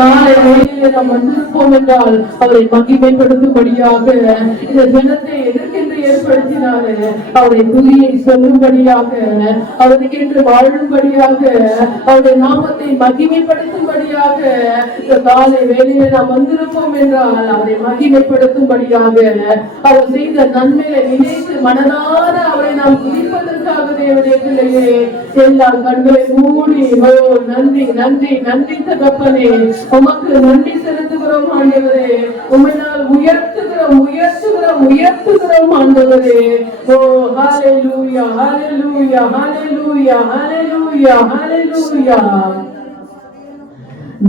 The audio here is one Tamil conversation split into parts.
நாளை வேளையிலே நாம் வந்திருப்போம் என்றால் அவரை மகிமைப்படுத்தும்படியாக, இந்த ஜனத்தை எதற்கென்று ஏற்படுத்தினாரு, அவருடைய துதியை சொல்லும்படியாக, அவருக்கென்று வாழும்படியாக, அவருடைய நாமத்தை மகிமைப்படுத்தும்படியாக. இந்த காலை வேளையிலே நாம் வந்திருப்போம் என்றால் அவரை மகிமைப்படுத்தும்படியாக, அவர் செய்த நன்மையை நினைத்து மனதார அவரை நாம் துதிப்பதற்காக தேவனுடைய பிள்ளையே எல்லாம் கண்களை மூடி, ஓ நன்றி நன்றி நன்றி தகப்பனே, உமக்கு நன்றி செலுத்துகிறோம் ஆண்டவரே, உம்மையால் உயர்த்துகிறோம் உயர்த்துகிறோம் உயர்த்துகிறோம் ஆண்டவரே. ஓ ஹalleluya ஹalleluya ஹalleluya ஹalleluya ஹalleluya.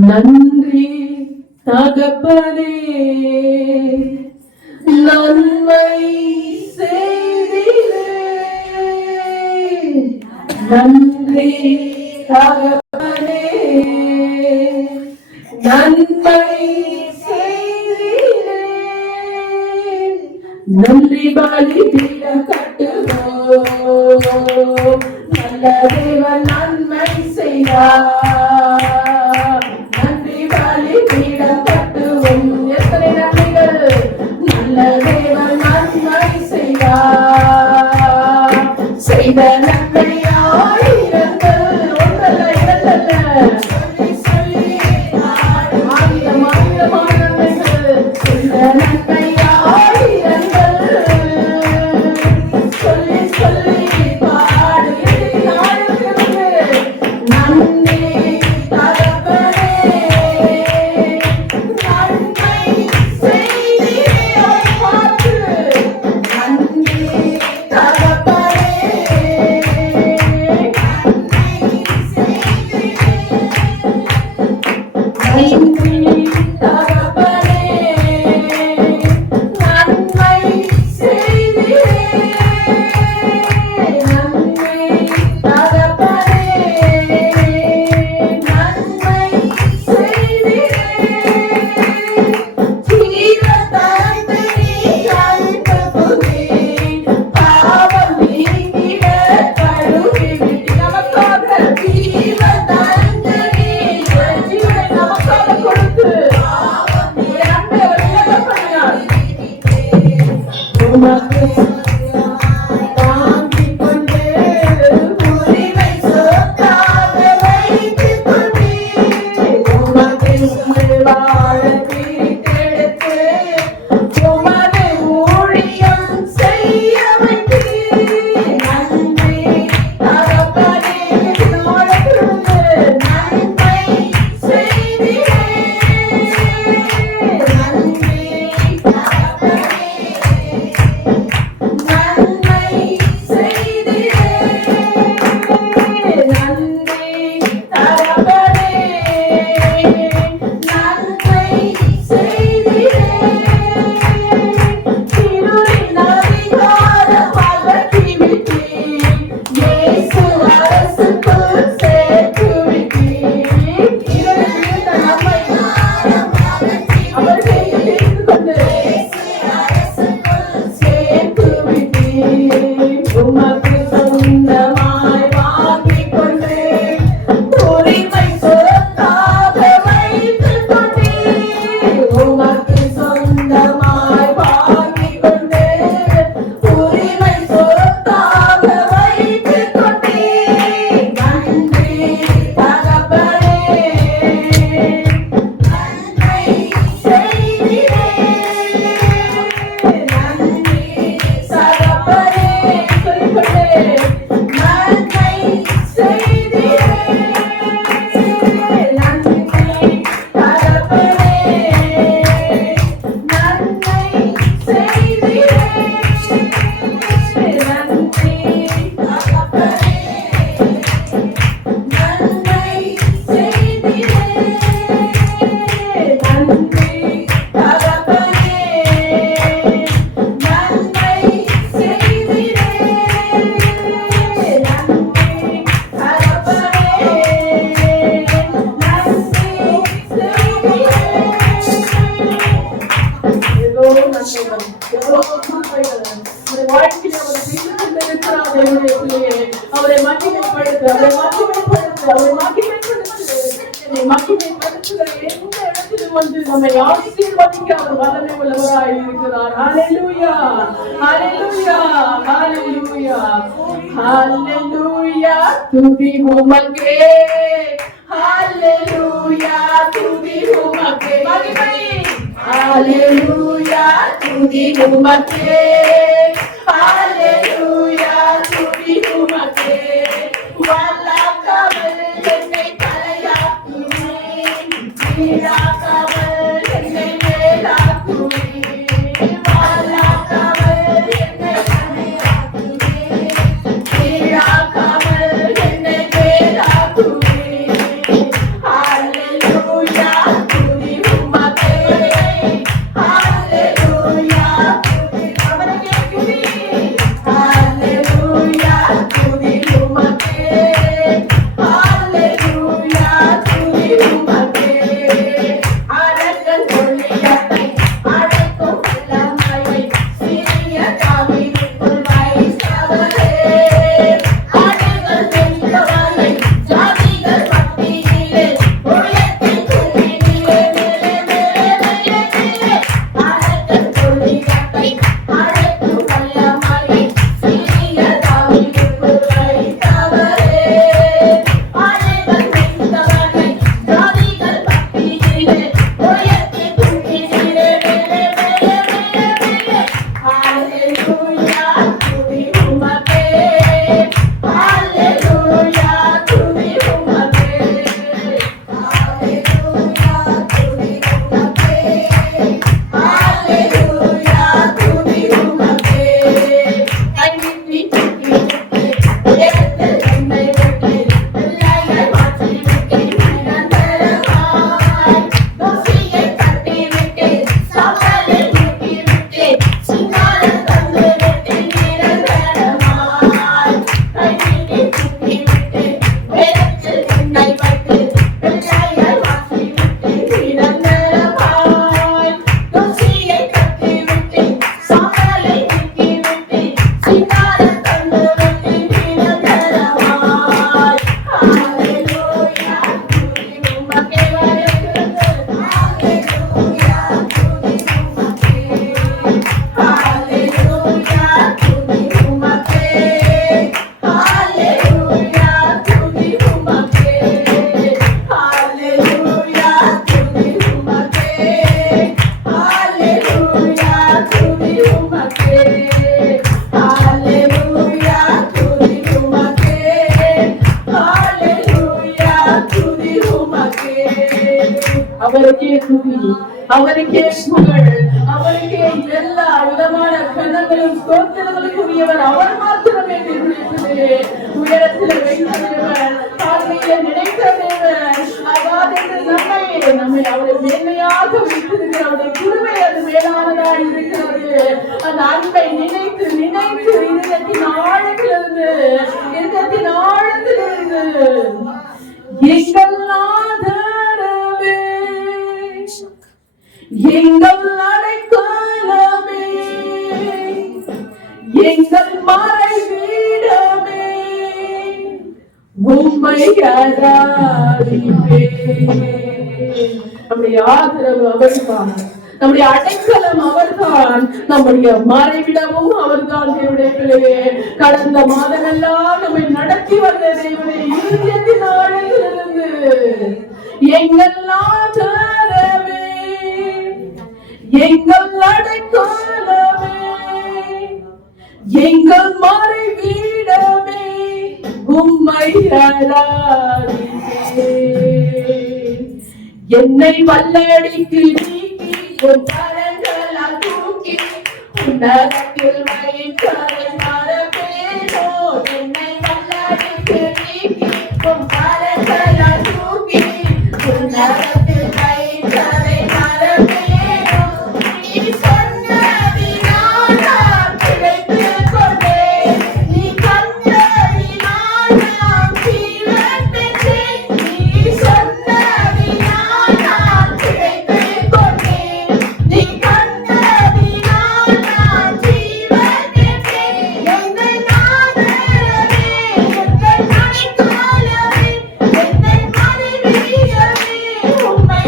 நன்றி தகப்பனே, நன்மை செய்தீரே. நன்றி தகப்பனே, நன்மை செய்தீரே. நன்றி பலிபீடம் கட்டுவோம், நல்ல தேவன் நன்மை செய்தார். நன்றி பலிபீடம் கட்டுவோம், எத்தனை நன்மைகள், நல்ல தேவன் நன்மை செய்தார். செய்த நன்மை ஆயிரங்கள், ஒன்றல்ல இரண்டல்ல, அவரை மகிமைப்படுத்து, அவரை மகிமைப்படுத்து, அவரை மகிமைப்படுத்து, என்னை மகிமைப்படுத்துகிறேன். வந்து நம்மை ஆசீர்வதிக்க அவர் வல்லமை உள்ளவராய் இருக்கிறார். ஹல்லேலூயா, ஹல்லேலூயா, ஹல்லேலூயா, ஹல்லேலூயா. துதி உமக்கே, ஹல்லேலூயா, துதி உமக்கே. மகிமை, ஹல்லேலூயா, துதி உமக்கே, ஹல்லேலூயா, துதி உமக்கே. வல்லக்கவல் என்னை தலையாக்குமே, வீழாக்கவல் என்னை மேலாக்குமே. வல்லக்கவல் என்னை தலையாக்குமே, வீழாக்கவல் என்னை மேலாக்குமே. ஹல்லேலூயா, துதி உமக்கே, ஹல்லேலூயா, துதி அவருக்கே துதி. ஹல்லேலூயா, துதி உமக்கே, ஹல்லேலூயா, துதி உமக்கே. அரக்கன் கொள்ளையத்தை அழைக்கும் வல்லமையை சிறிய தாவீதுக்குள் வைத்தவரே. ஆடுகள் வென்றவரை ஜாதிகள் மத்தியிலே உயர்த்தி துதித்தீரே. மேலே மேலே மேலே மேலே. அரக்கன் கொள்ளையத்தை அழைக்கும் வல்லமையை சிறிய தாவீதுக்குள் வைத்தவரே. ஆடுகள் வென்றவரை ஜாதிகள் மத்தியிலே உயர்த்தி துதித்தீரே. மேலே மேலே மேலே மேலே. ஹல்லேலூயா, துதி உமக்கே, ஹல்லேலூயா, துதி உமக்கே, ஹல்லேலூயா, துதி உமக்கே, ஹல்லேலூயா, துதி உமக்கே. கைவிட்டு தூக்கிவிட்டு உயரத்தில் என்னை விட்டு பிள்ளையை மாற்றிவிட்டு நிரந்தரமாய் தூசியை தட்டிவிட்டு சாம்பலில் தூக்கிவிட்டு சிங்காரம் தந்துவிட்டு நிரந்தரமாய். கைவிட்டு தூக்கிவிட்டு உயரத்தில் என்னை வைத்து பிள்ளையை மாற்றிவிட்டு நிரந்தரமாய் தூசியை தட்டிவிட்டு சாம்பலை தூக்கிவிட்டு சிங்காரம் தந்துவிட்டு நிரந்தரமாய். ஹல்லேலூயா, துதி உமக்கே வருகிறது. ஹல்லேலூயா, துதி உமக்கே, ஹல்லேலூயா, துதி உமக்கே, ஹல்லேலூயா, துதி உமக்கே, ஹல்லேலூயா, துதி உமக்கே, ஹல்லேலூயா, துதி உமக்கே, ஹல்லேலூயா, துதி உமக்கே, ஹல்லேலூயா, துதி உமக்கே. அவருக்கே துதி, அவருக்கே புகழ், அவருக்கே எல்லா விதமான கணங்களும் ஸ்தோத்திரங்களும் உரியவர். அவர் மாத்திரமே நிர்ணயித்தது. உயரத்தில் வைத்த தேவன், தாழ்மையிலே நினைத்த தேவன், அகாதத்தில் நம்மை அவரை மேன்மையாக வைத்திருக்கிற அவருடைய கிருபை அது மேலானதாக இருக்கிறது. அந்த அன்பை நினைத்து நினைத்து இதயத்தின் ஆழத்திலிருந்து எங்கள் ஆதரவே, எங்கள் அடைக்கலமே, எங்கள் மறைவிடமே, உம்மை ஆராதிப்பேன். நம்முடைய ஆதரவு அவர்தான், நம்முடைய அடைக்கலம் அவர்தான், நம்முடைய மறைவிடமும் அவர்தான். தேவனுடைய பிள்ளையே, கடந்த மாதமெல்லாம் நம்மை நடத்தி வந்த தேவனுடைய இருதயத்தின் ஆழத்திலிருந்து எங்கள் ஆதரவே, எங்கள் அடைக்கலமே, எங்கள் மறைவிடமே, உம்மை ஆராதிப்பேன். என்னை வல்லடிக்கு நீக்கி உன் கரங்களால் தூக்கி உன்னதத்தில் வைத்ததை மறப்பேனோ. என்னை வல்லடிக்கு நீக்கி உன் கரங்களால் தூக்கி உன்னதத்தில் வைத்ததை மறப்பேனோ. நீ சொன்னதினால் நான் பிழைத்துக் கொண்டேன், நீ கண்டதினால் நான் ஜீவன் பெற்றேன். நீ சொன்னதினால் நான் பிழைத்துக் கொண்டேன், நீ கண்டதினால் நான் ஜீவன் பெற்றேன். எங்கள் ஆதரவே, எங்கள் அடைக்கலமே, எங்கள் மறைவிடமே, உம்மை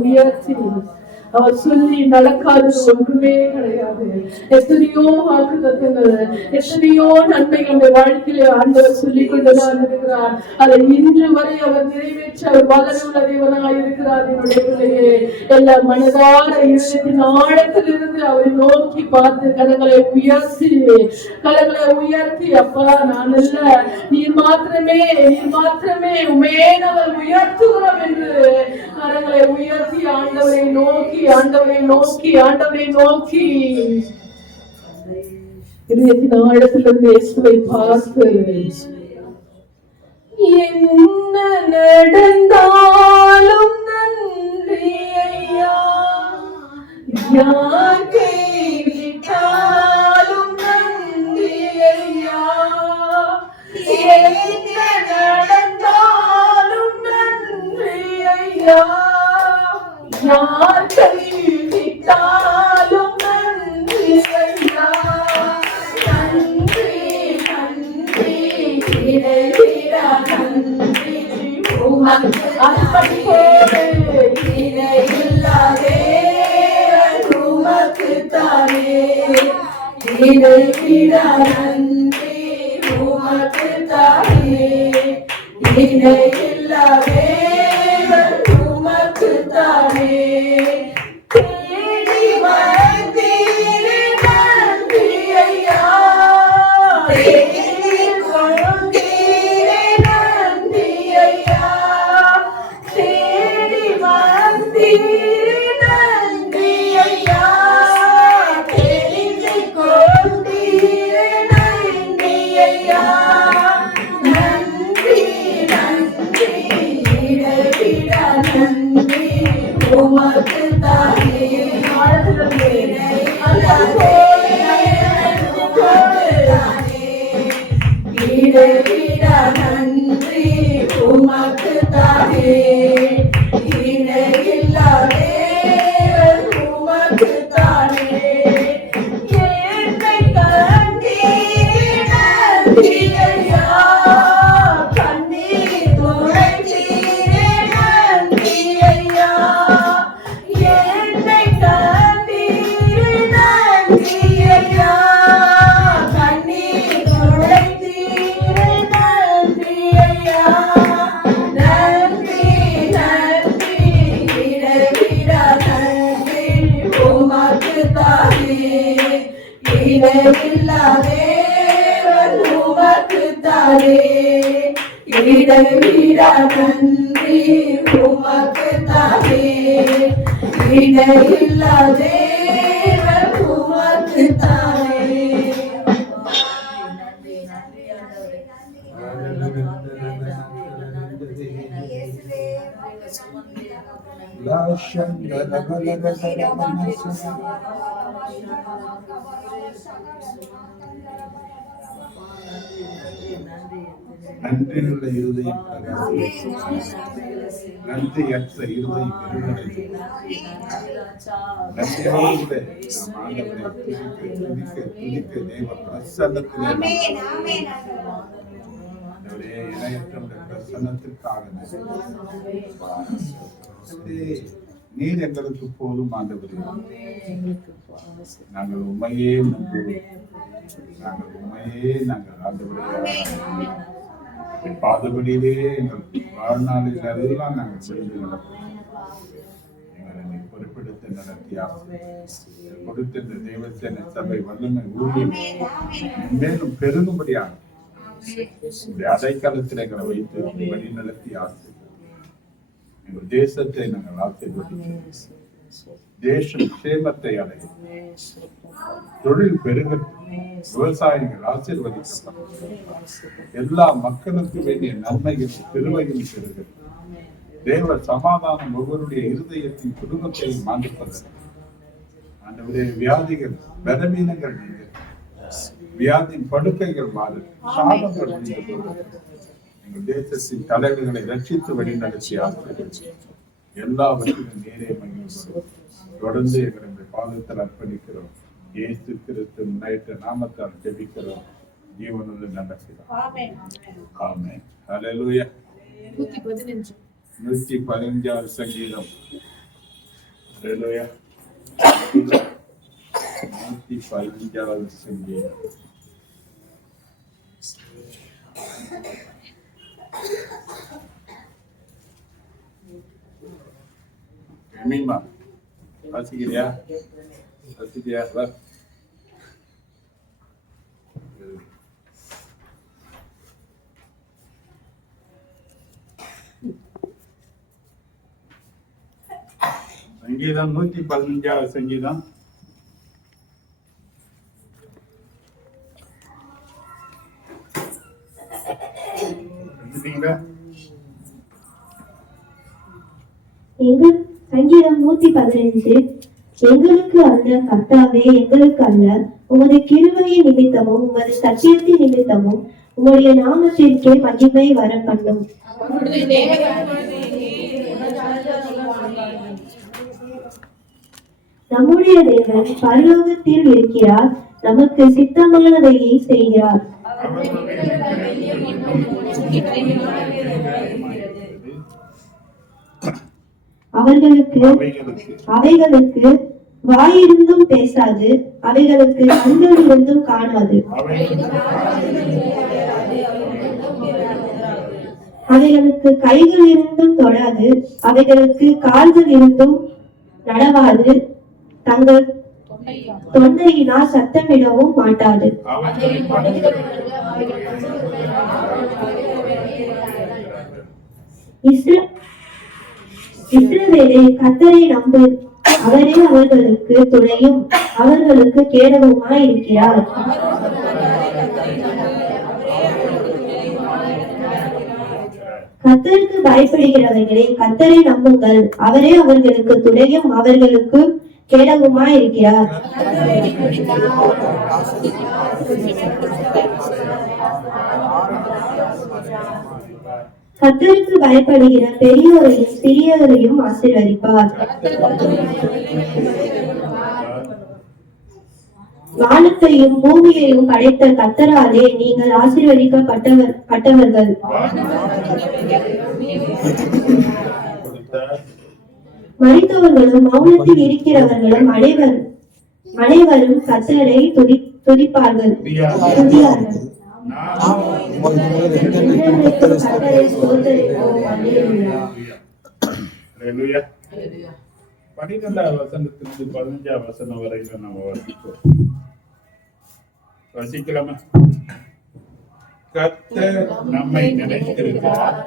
உயர்த்தி அவர் சொல்லி நடக்காதது ஒன்றுமே கிடையாது. எத்தனையோ வாக்குத்தத்தங்கள், எத்தனையோ நன்மைகள் நம்ம வாழ்க்கையில ஆண்டவர் சொல்லிக் கொண்டுதான் இருக்கிறார். அதை இன்று வரை அவர் நிறைவேற்ற அவர் வல்லமையுள்ள தேவனாய் இருக்கிறார். என்னுடைய பிள்ளையே, எல்லா மனதார இதயத்தின் ஆழத்திலிருந்து அவரை நோக்கி பார்த்து கரங்களை உயர்த்தி அப்பா நான் அல்ல, நீர் மாத்திரமே உமேனவர் உயர்த்துகிறோம் என்று கரங்களை உயர்த்தி ஆண்டவரை நோக்கி இதயத்தின் ஆழத்திலிருந்து இயேசுவை பார்த்து என்ன நடந்தாலும் நன்றி ஐயா, யார் கைவிட்டாலும் நன்றி ஐயா, என்ன நடந்தாலும் நன்றி ஐயா, யார் கைவிட்டாலும் நன்றி ஐயா, நன்றி நன்றி இறைவா நன்றி உமக்கு அர்ப்பணிப்போடு இணையில்லாதே உமக்கு தானே இறைவா நன்றி உமக்கு தானே இணையில்லாதே உமக்கு தானே தேடி வந்தீரே நன்றி ஐயா, தேடி கொண்டீரே நன்றி ஐயா, தேடி வந்தீரே நன்றி ஐயா, தேடி கொண்டீரே நன்றி ஐயா, நன்றி நன்றி இறைவா நன்றி உமக்கு தானே இடைவிட நன்றி உமக்கு தானே இணையில்லா தேவன் உமக்கு தானே என்னை கண்டீர் நன்றி ஐயா கண்ணீர் துடைத்தீர் நன்றி ஐயா என்னை கண்டீர் நன்றி ஐயா கண்ணீர் துடைத்தீர் நன்றி ஐயா நன்றி நன்றி இடைவிட நன்றி உமக்கு தானே இடையில்லா தேவன் உமக்கு தானே இடைவிட நன்றி உமக்கு தானே இடையில்லா தேவன் உமக்கு தானே நன்றியுள்ள இருதயம் நன்றியற்ற இருதயம் நன்றியோடு நாம் ஆண்டவரை துதிக்க தேவ பிரசன்னத்திலே இணையற்ற பிரசன்னத்திற்காக நீர் எங்களுக்கு போதும் ஆண்டவரே நாங்கள் உண்மையே நாங்கள் ஆண்டவரே பாதபடியிலே எங்கள் வாழ்நாளில் எல்லாம் நாங்கள் செய்து நடப்போம் எங்களை பொறுப்பெடுத்து நடத்தியா கொடுத்த இந்த தெய்வத்தின் சபை வல்லமை ஊழியம் மேலும் பெருகும்படியாக அடைக்காலத்தில் எங்களை வைத்து வழி நடத்தி ஆசை எங்கள் தேசத்தை நாங்கள் ஆசீர்வதிக்கிறோம் தேசம் சேமத்தை அடையும் தொழில் பெருக விவசாயிகள் ஆசீர்வதிக்கப்படும் எல்லா மக்களுக்கு வேண்டிய நன்மைகள் பெருமைகள் பெருக தேவ சமாதானம் ஒவ்வொருடைய இருதயத்தின் குடும்பத்தையும் மாற்றுவது ஆண்டவரே வியாதிகள் பலவீனங்கள் நீங்க வியாதியின் படுக்கைகள் மாறு சாபங்கள் எங்கள் தேசத்தின் தலைவர்களை ரட்சித்து வழிநடத்தி ஆசிரியர் எல்லாவற்றிலும் நேரே மகிழ்ச்சி தொடர்ந்து எங்களுடைய பாதத்தில் அர்ப்பணிக்கிறோம் இயேசு கிறிஸ்து முன்னேற்ற நாமத்தால் ஜெபிக்கிறோம் ஜீவனுள்ள நடக்கிறோம் ஆமென் ஹல்லேலூயா 115 சங்கீதம் ஹல்லேலூயா 115 சங்கீதம் மீன்மா வாசிக்கிறியா வா சங்கீதம் 115 சங்கீதம் எங்கள் சங்கீதம் 115 எங்களுக்கு அல்ல கர்த்தாவே எங்களுக்கு அல்ல உமது கிருபையின் நிமித்தமும் உமது சத்தியத்தின் நிமித்தமும் உம்முடைய நாமத்திற்கே மகிமை வர பண்ணும். நம்முடைய தேவன் பரலோகத்தில் இருக்கிறார், நமக்கு சித்தமானதையே செய்கிறார். அவைகளுக்கு வாயிருந்தும் பேசாது, அவைகளுக்கு கண்கள் இருந்தும் காணாது, அவைகளுக்கு கைகள் இருந்தும் தொடாது, அவைகளுக்கு கால்கள் இருந்தும் நடவாது, தங்கள் தொண்டையினால் சத்தமிடவும் மாட்டாது. இஸ்ரவேலே கர்த்தரை நம்பு, அவரே அவர்களுக்கு துணையும் அவர்களுக்கு கேடவுமாய் இருக்கிறார். கர்த்தருக்கு பயப்படுகிறவர்களே கர்த்தரை நம்புங்கள், அவரே அவர்களுக்கு துணையும் அவர்களுக்கு கேடகமாய் இருக்கிறார். கர்த்தருக்கு பயப்படுகிற பெரியோரையும் சிறியவரையும் ஆசீர்வதிப்பார். வானத்தையும் பூமியையும் படைத்த கர்த்தராலே நீங்கள் ஆசீர்வதிக்கப்பட்டவர்கள். மரித்தவர்களும் மௌனத்தில் இருக்கிறவர்களும் அனைவரும் கர்த்தரை துதிப்பார்கள். Haleluya. 12வது வசனத்திலிருந்து 15வது வசனம் வரைக்கும் நம்ம வாசிப்போம். வாசிக்கலாமா? கர்த்தர் நம்மை நினைத்திருக்கிறார்.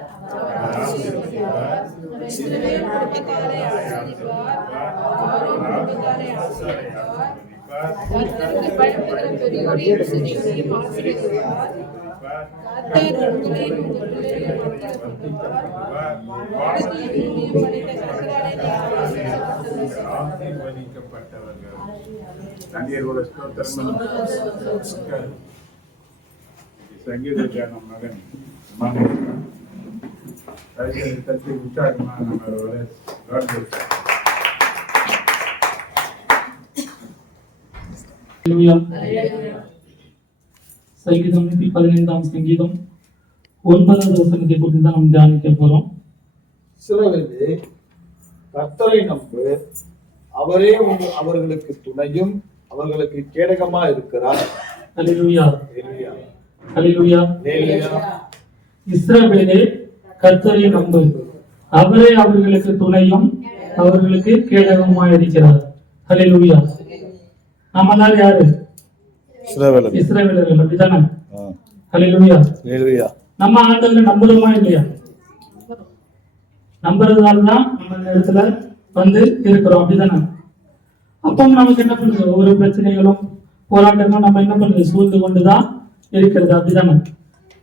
சங்கீத தியானம் மகன் தட்டி உற்சாகமா நம்மளோட சங்கீதம் 115 சங்கீதம் 9வது வசனத்தை குறித்து தான் நம்ம தியானிக்க போறோம். இஸ்ரவேலே, கர்த்தரை நம்பு, அவரே அவர்களுக்கு துணையும் அவர்களுக்கு கேடகமா இருக்கிறார். அல்லேலூயா, ஹல்லேலூயா, அல்லேலூயா. ஹல்லேலூயா. இஸ்ரவேலே, கர்த்தரை நம்பு, அவரே அவர்களுக்கு துணையும் அவர்களுக்கு கேடகமாய் இருக்கிறார். அல்லேலூயா. நம்மளால யாரு? இஸ்ரவேலர்கள், அப்படித்தானே? அல்லேலூயா, ஹல்லேலூயா. நம்ம ஆண்டவரை நம்புறோமா இல்லையா? நம்புறதுனாலதான் நம்ம இந்த இடத்துல வந்து இருக்கிறோம், அப்படிதானே? அப்போ நமக்கு என்ன பண்ணுது? ஒவ்வொரு பிரச்சனைகளும் போராட்டங்களும் நம்ம என்ன பண்ணுது? சூழ்ந்து கொண்டுதான் இருக்கிறது, அப்படிதானே?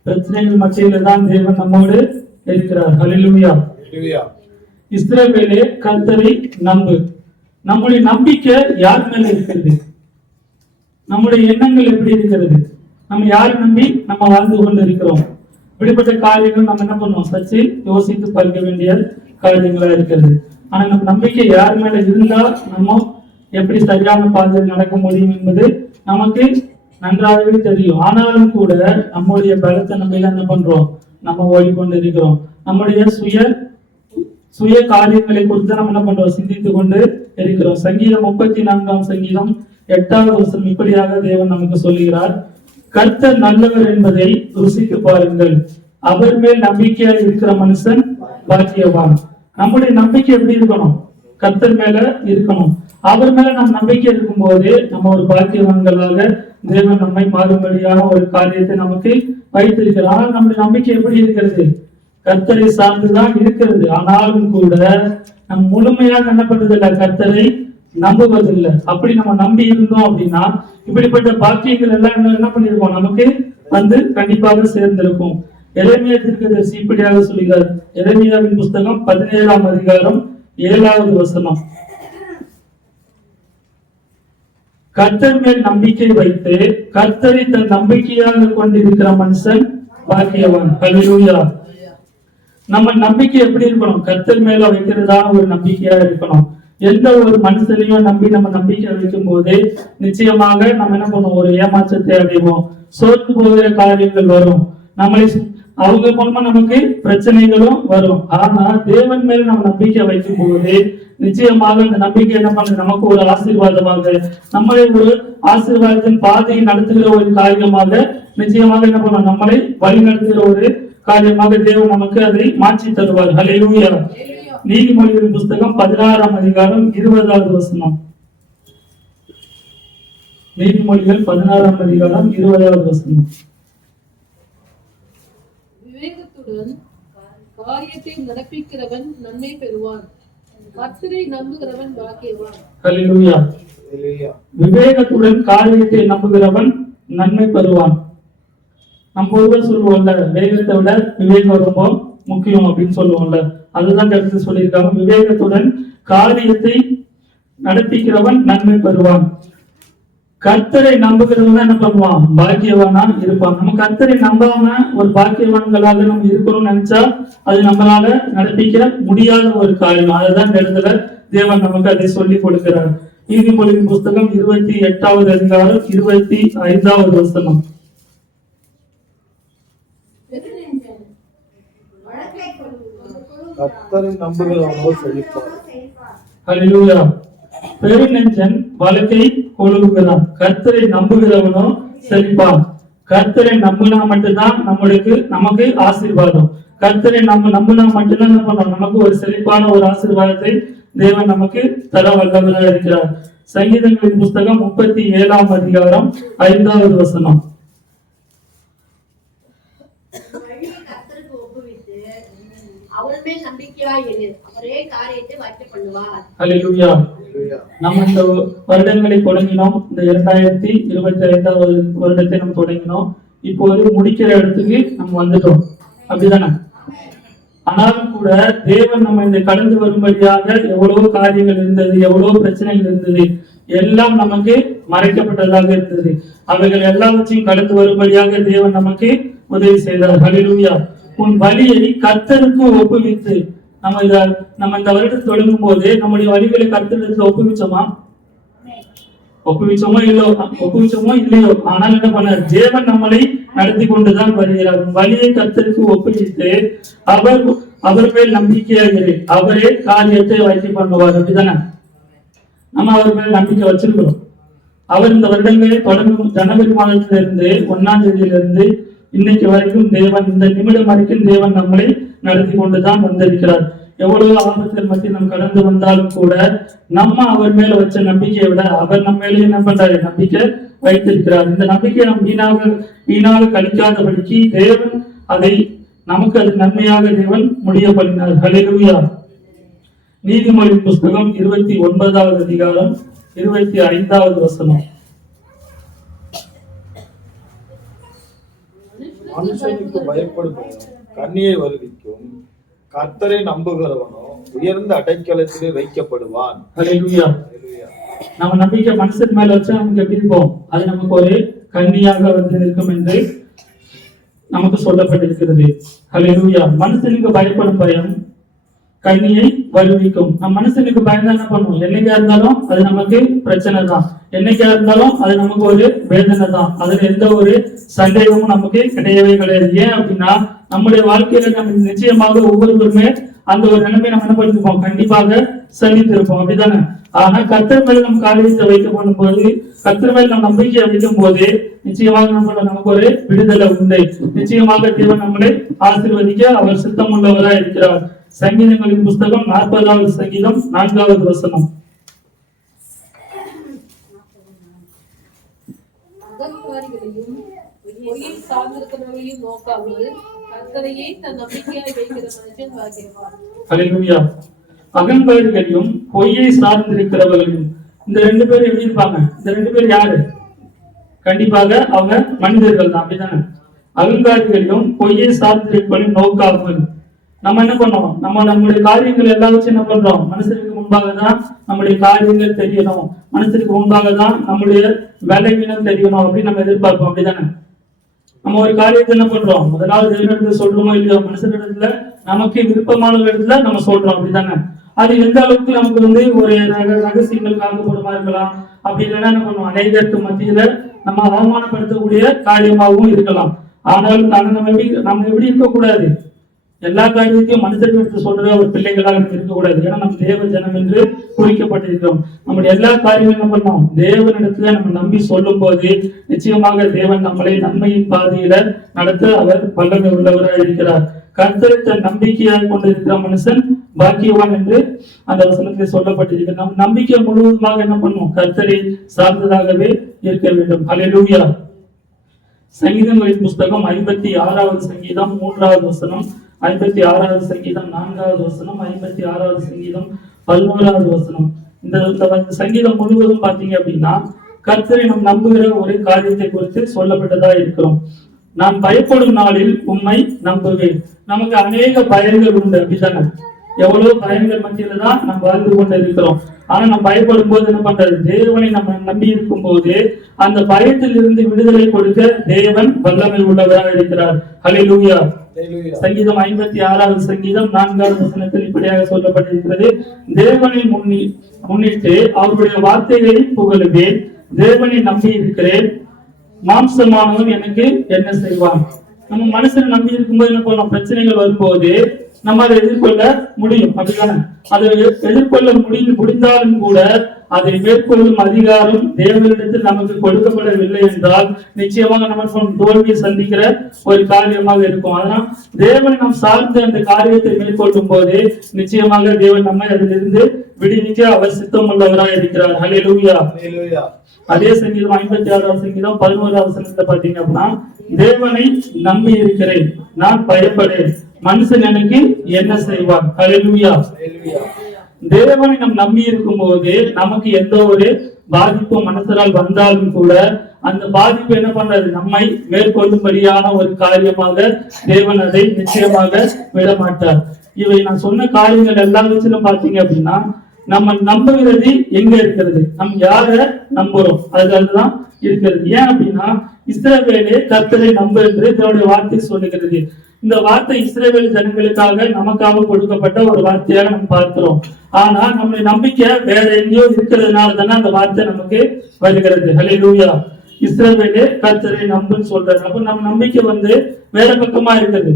பிரச்சனைகள் மத்தியில தான் தேவன் நம்மோடு இருக்கிறார். ஹல்லேலூயா, ஹல்லேலூயா. இஸ்ரவேலே, கர்த்தரை நம்பு. நம்முடைய நம்பிக்கை யார் மேல இருக்கிறது? நம்முடைய எண்ணங்கள் எப்படி இருக்கிறது? நம்ம யாரை நம்பி நம்ம வாழ்ந்து கொண்டு இருக்கிறோம்? இப்படிப்பட்ட காரியங்கள் நம்ம என்ன பண்ணுவோம்? சற்று யோசித்து பார்க்க வேண்டிய காரியங்களா இருக்கிறது. ஆனா நம்ம நம்பிக்கை யார் மேல இருந்தா நம்ம எப்படி சரியான பாதையில் நடக்க முடியும் என்பது நமக்கு நன்றாகவே தெரியும். ஆனாலும் கூட நம்முடைய பலத்தை நம்ம என்ன பண்றோம்? நம்ம ஓடிக்கொண்டு இருக்கிறோம். நம்முடைய சுய காரியங்களை குறித்து நம்ம என்ன பண்றோம்? சிந்தித்து கொண்டு இருக்கிறோம். சங்கீதம் 34 சங்கீதம் 8வது வசனம் இப்படியாக தேவன் நமக்கு சொல்லுகிறார், கர்த்தர் நல்லவர் என்பதை ருசித்து பாருங்கள், அவர் மேல் நம்பிக்கையா இருக்கிற மனுஷன் பாக்கியவான். நம்முடைய நம்பிக்கை எப்படி இருக்கணும்? கர்த்தர் மேல இருக்கணும். அவர் மேல நம் நம்பிக்கை இருக்கும் போது நம்ம ஒரு பாக்கியவான்களாக தேவன் நம்மை மாறும்படியான ஒரு காரியத்தை நமக்கு வைத்திருக்கிறார். ஆனால் நம்முடைய நம்பிக்கை எப்படி இருக்கிறது? கர்த்தரை சார்ந்துதான் இருக்கிறது. ஆனாலும் கூட நம் முழுமையாக என்ன பண்றதில்லை? கர்த்தரை நம்புவதில்லை. அப்படி நம்ம நம்பி இருந்தோம் அப்படின்னா இப்படிப்பட்ட பாக்கியங்கள் எல்லாம் என்ன பண்ணிருக்கோம்? நமக்கு வந்து கண்டிப்பாக சேர்ந்திருக்கும். எரேமியா தீர்க்கதரிசி இப்படியாக சொல்கிறார். எரேமியாவின் புஸ்தகம் 17ஆம் அதிகாரம் 7வது வசனம், கர்த்தர் மேல் நம்பிக்கை வைத்து கர்த்தரை தன் நம்பிக்கையாக கொண்டிருக்கிற மனுஷன் பாக்கியவான். ஹல்லேலூயா. நம்ம நம்பிக்கை எப்படி இருக்கணும்? கர்த்தர் மேல வைக்கிறதான ஒரு நம்பிக்கையா இருக்கணும். எந்த ஒரு மனுஷனையும் நம்பி நம்ம நம்பிக்கை வைக்கும் போது நிச்சயமாக நம்ம என்ன பண்ணுவோம்? ஒரு ஏமாற்றத்தை அடைவோம். சோர்ந்து போகிற காரியங்கள் வரும். நம்மளை அவங்க மூலமா நமக்கு பிரச்சனைகளும் வரும். ஆனா தேவன் மேல நம்ம நம்பிக்கை வைக்கும் போது நிச்சயமாக இந்த நம்பிக்கை என்ன பண்ணுது? நமக்கு ஒரு ஆசீர்வாதமாக, நம்மளை ஒரு ஆசீர்வாதத்தின் பாதையை நடத்துகிற ஒரு காரியமாக நிச்சயமாக என்ன பண்ணுவோம்? நம்மளை வழி நடத்துகிற ஒரு காரியமாக தேவன் நமக்கு அதை மாற்றி தருவார். ஹல்லேலூயா. நீதிமொழிகளின் புஸ்தகம் 16ஆம் அதிகாரம் 20வது வசனம். நீதிமொழிகள் 16ஆம் அதிகாரம் 20வது வசனம். விவேகத்துடன் காரியத்தை நடப்பிக்கிறவன் நன்மை பெறுவான், கர்த்தரை நம்புகிறவன் பாக்கியவான். ஹல்லேலூயா. ஹல்லேலூயா. விவேகத்துடன் காரியத்தை நம்புகிறவன் நன்மை பெறுவான். நம்ம ஒருவர் சொல்லுவோம்ல, வேகத்தை விட விவேகம் ரொம்ப முக்கியம் அப்படின்னு சொல்லுவோம்ல. அதுதான் கருத்து சொல்லியிருக்காங்க. விவேகத்துடன் காரியத்தை நடப்பிக்கிறவன் நன்மை பெறுவான். கர்த்தரை நம்புகிறவன் தான் என்ன பண்ணுவான்? பாக்கியவானா இருப்பான். நம்ம கர்த்தரை நம்பாம ஒரு பாக்கியவான்களாக நம்ம இருக்கணும்னு நினைச்சா அது நம்மளால நடப்பிக்க முடியாத ஒரு காரியம். அதுதான் இந்த இடத்துல தேவன் நமக்கு அதை சொல்லி கொடுக்கிறார். நீதிமொழியின் புஸ்தகம் 28வது அதிகாரம் 25வது வசனம். கர்த்தரை நம்புகிறவனோ செழிப்பான். ஹல்லேலூயா. பெருநெஞ்சன் வழக்கை கொழுகுகிறான், கர்த்தரை நம்புகிறவனோ செழிப்பான். கர்த்தரை நம்பினா மட்டும்தான் நமக்கு ஆசீர்வாதம். கர்த்தரை நம்பினா மட்டும்தான் என்ன பண்றோம்? நமக்கு ஒரு செழிப்பான ஒரு ஆசீர்வாதத்தை தேவன் நமக்கு தர வல்லவராக இருக்கிறார். சங்கீதங்களின் புஸ்தகம் 37ஆம் அதிகாரம் 5வது வசனம். நம்ம இந்த வருடங்களை தொடங்கினோம். இந்த 2025வது வருடத்தை நம்ம தொடங்கினோம். இப்போது முடிக்கிற இடத்துக்கு நம்ம வந்துட்டோம், அப்படிதானே? ஆனாலும் கூட தேவன் நம்ம இந்த கடந்து வரும்படியாக எவ்வளவு காரியங்கள் இருந்தது, எவ்வளவு பிரச்சனைகள் இருந்தது, எல்லாம் நமக்கு மறைக்கப்பட்டதாக இருந்தது. அவைகள் எல்லாவற்றையும் கடந்து வரும்படியாக தேவன் நமக்கு உதவி செய்தார். ஹல்லேலூயா. உன் வழியை கர்த்தருக்கு ஒப்புவித்து, நம்ம இந்த வருடத்தை தொடங்கும் போது நம்முடைய வழிகளை கர்த்தருக்கு ஒப்புவிச்சோமோ இல்லையோ, ஆனால் என்ன பண்ணார்? தேவன் நம்மளை நடத்தி கொண்டுதான் வருகிறார். வழியை கர்த்தருக்கு ஒப்புவித்து அவர் மேல் நம்பிக்கையாகிறே, அவரே காரியத்தை வைத்து பண்ணுவார், அப்படிதானே? நம்ம அவர் மேல் நம்பிக்கை வச்சிருக்கிறோம். அவர் இந்த வருடங்களை தொடங்கும் ஜனவரி மாதத்திலிருந்து 1ஆம் தேதியிலிருந்து இன்னைக்கு வரைக்கும் தேவன், இந்த நிமிடம் வரைக்கும் தேவன் நம்மளை நடத்தி கொண்டுதான் வந்திருக்கிறார். எவ்வளவு ஆபத்தில் மத்தியில் நாம் கடந்து வந்தாலும் கூட நம்ம அவர் மேல வச்ச நம்பிக்கையை விட அவர் நம்ம மேலே என்ன பண்றாரு? நம்பிக்கை வைத்திருக்கிறார். இந்த நம்பிக்கையை நம் வீணாக கழிக்காதபடிக்கு தேவன் அதை நமக்கு அது நன்மையாக தேவன் முடிய பண்ணினார். ஹல்லேலூயா. நீதிமொழியின் புஸ்தகம் 29வது அதிகாரம் 25வது வசனம். மனுஷனுக்கு பயப்படுவனும் கண்ணியை வருவிக்கும், கர்த்தரை நம்புகிறவனோ உயர்ந்த அடைக்கலத்திலே வைக்கப்படுவான். ஹல்லேலூயா. நம்ம நம்பிக்கை மனுஷன் மேல வச்சா நமக்கு எப்படி இருக்கும்? அது நமக்கு ஒரு கண்ணியாக வந்து இருக்கும் என்று நமக்கு சொல்லப்பட்டிருக்கிறது. ஹல்லேலூயா. மனுஷனுக்கு பயப்படும் பயம் கண்ணியை வருவிக்கும். நம்ம மனுஷனுக்கு பயந்தா என்ன பண்ணுவோம்? என்னைக்கா இருந்தாலும் அது நமக்கு பிரச்சனை தான், என்னைக்கா இருந்தாலும் அது நமக்கு ஒரு வேதனை தான். அதுல எந்த ஒரு சந்தேகமும் நமக்கு கிடையவே கிடையாது. ஏன் அப்படின்னா நம்முடைய வாழ்க்கையில நம்ம நிச்சயமாக ஒவ்வொருவருமே அந்த ஒரு நிலைமை நம்ம என்ன பண்ணிருப்போம்? கண்டிப்பாக சந்தித்திருப்போம், அப்படிதானே? ஆனா கர்த்தர் மேல நம்ம காரியத்தை வைக்கப்படும் போது, கர்த்தர் மேல நம்ம நம்பிக்கையை வைக்கும் போது நிச்சயமாக நமக்கு ஒரு விடுதலை உண்டு. நிச்சயமாக தேவன் நம்மளை ஆசீர்வதிக்க அவர் சித்தம் உள்ளவராக இருக்கிறார். சங்கீதங்களின் புஸ்தகம் 40வது சங்கீதம் 4வது வசனம். அகங்காரிகளையும் பொய்யை சார்ந்திருக்கிறவர்களையும், இந்த 2 பேரும் எப்படி இருப்பாங்க? இந்த 2 பேர் யாரு? கண்டிப்பாக அவங்க மனிதர்கள் தான், அப்படிதானே? அகங்காரிகளையும் பொய்யை சார்ந்திருப்பவர்களையும் நோக்காமல் நம்ம என்ன பண்ணோம்? நம்முடைய காரியங்கள் எல்லாவற்றையும் என்ன பண்றோம்? மனுஷனுக்கு முன்பாக தான் நம்முடைய காரியங்கள் தெரியணும், மனுஷனுக்கு முன்பாக தான் நம்முடைய வேலைவீனம் தெரியணும் அப்படின்னு நம்ம எதிர்பார்ப்போம், அப்படிதானே? நம்ம ஒரு காரியத்தை என்ன பண்றோம்? முதலாவது தேவனிடத்துல சொல்றோமோ இல்லையோ, மனுஷனிடத்துல நமக்கு விருப்பமான இடத்துல நம்ம சொல்றோம், அப்படிதானே? அது எந்த அளவுக்கு நமக்கு வந்து ஒரு ரகசியங்கள் காக்கப்படுமா இருக்கலாம், அப்படி இல்லைன்னா என்ன பண்ணுவோம்? அநேகருக்கு மத்தியில நம்ம அவமானப்படுத்தக்கூடிய காரியமாகவும் இருக்கலாம். ஆனாலும் நம்ம எப்படி இருக்கக்கூடாது? எல்லா காரியத்தையும் மனிதர்களுக்கு சொல்ற ஒரு பிள்ளைகளாக இருக்கக்கூடாது. ஏன்னா நம்ம தேவ ஜனம் என்று குறிக்கப்பட்டிருக்கிறோம். நம்முடைய எல்லா காரியங்களும் என்ன பண்ணோம்? தேவனிடத்துல நம்ம நம்பி சொல்லும் போது நிச்சயமாக தேவன் நம்மளை நன்மையின் பாதையில நடத்த அவர் வல்லமை உள்ளவராக இருக்கிறார். கர்த்தரை தன் நம்பிக்கையாக கொண்டிருக்கிற மனுஷன் பாக்கியவான் என்று அந்த வசனத்தில் சொல்லப்பட்டிருக்கிறது. நம் நம்பிக்கை முழுவதுமாக என்ன பண்ணும்? கர்த்தரை சார்ந்ததாகவே இருக்க வேண்டும். ஹல்லேலூயா. சங்கீதங்களின் புஸ்தகம் 56வது சங்கீதம் 3வது வசனம், 56வது சங்கீதம் 4வது வசனம், 56வது சங்கீதம் 11வது வசனம். இந்த சங்கீதம் முழுவதும் பாத்தீங்க அப்படின்னா கர்த்தரை நாம் நம்புகிற ஒரு காரியத்தை குறித்து சொல்லப்பட்டதா இருக்கிறோம். நான் பயப்படும் நாளில் உம்மை நம்புவேன். நமக்கு அநேக பயங்கள் உண்டு, அப்படித்தானே? எவ்வளவு பயங்கள் மத்தியில தான் நம்ம வாழ்ந்து கொண்டு இருக்கிறோம். ஆனா நம்ம பயப்படும் போது என்ன பண்றது? தேவனை நம்ம நம்பி இருக்கும் போது அந்த பயத்தில் இருந்து விடுதலை கொடுக்க தேவன் வல்லமை உள்ளவராக இருக்கிறார். ஹல்லேலூயா. சங்கீதம் 56வது சங்கீதம் 4வது வசனத்தில் இப்படியாக சொல்லப்பட்டிருக்கிறது, தேவனை முன்னிட்டு அவருடைய வார்த்தைகளை புகழுவேன், தேவனை நம்பி இருக்கிறேன், மாம்சமானவன் எனக்கு என்ன செய்வான்? நம்ம மனுஷனை நம்பி இருக்கும்போது என்ன பண்ணோம்? பிரச்சனைகள் வரும்போது நம்ம அதை எதிர்கொள்ள முடியும், அப்படித்தானே? அதை எதிர்கொள்ள முடிந்தாலும் கூட அதை மேற்கொள்ளும் அதிகாரம் தேவனிடத்தில் நமக்கு கொடுக்கப்படவில்லை என்றால் நிச்சயமாக நம்ம தோல்வியை சந்திக்கிற ஒரு காரியமாக இருக்கும். அதனால் தேவனை நாம் சார்ந்து அந்த காரியத்தை மேற்கொள்ளும் போது நிச்சயமாக தேவன் நம்மை அதிலிருந்து விடுவிக்க அவர் சித்தம் உள்ளவராக இருக்கிறார். ஹல்லேலூயா. அதே சங்கீதம் 56வது சங்கீதம் 11வது வசனத்தை பாத்தீங்க அப்படின்னா, தேவனை நம்பி இருக்கிறேன், நான் பயப்படேன், மனுஷன் எனக்கு என்ன செய்வான்? ஹல்லேலூயா. தேவனை நாம் நம்பி இருக்கும் போது நமக்கு எந்த ஒரு பாதிப்பு மனசரால் வந்தாலும் கூட அந்த பாதிப்பு என்ன பண்றது? நம்மை மேற்கொள்ளும்படியான ஒரு காரியமாக தேவன் அதை நிச்சயமாக விட மாட்டார். இவை நான் சொன்ன காரியங்கள் எல்லாவற்றிலும் பாத்தீங்க அப்படின்னா நம்ம நம்புகிறது எங்க இருக்கிறது? நம்ம யார நம்புறோம் அதுதான் இருக்கிறது. ஏன் அப்படின்னா இஸ்ரவேலே கர்த்தரை நம்பு என்று தன்னுடைய வார்த்தை சொல்லுகிறது. இந்த வார்த்தை இஸ்ரவேல் ஜனங்களுக்காக நமக்காக கொடுக்கப்பட்ட ஒரு வார்த்தையாக நம்ம பார்க்கிறோம். ஆனா நம்முடைய நம்பிக்கை வேற எங்கேயோ இருக்கிறதுனால தானே அந்த வார்த்தை நமக்கு வருகிறது. ஹல்லேலூயா. இஸ்ரவேலே கர்த்தரை நம்புன்னு சொல்றாரு. அப்ப நம்ம நம்பிக்கை வேற பக்கமா இருக்குது.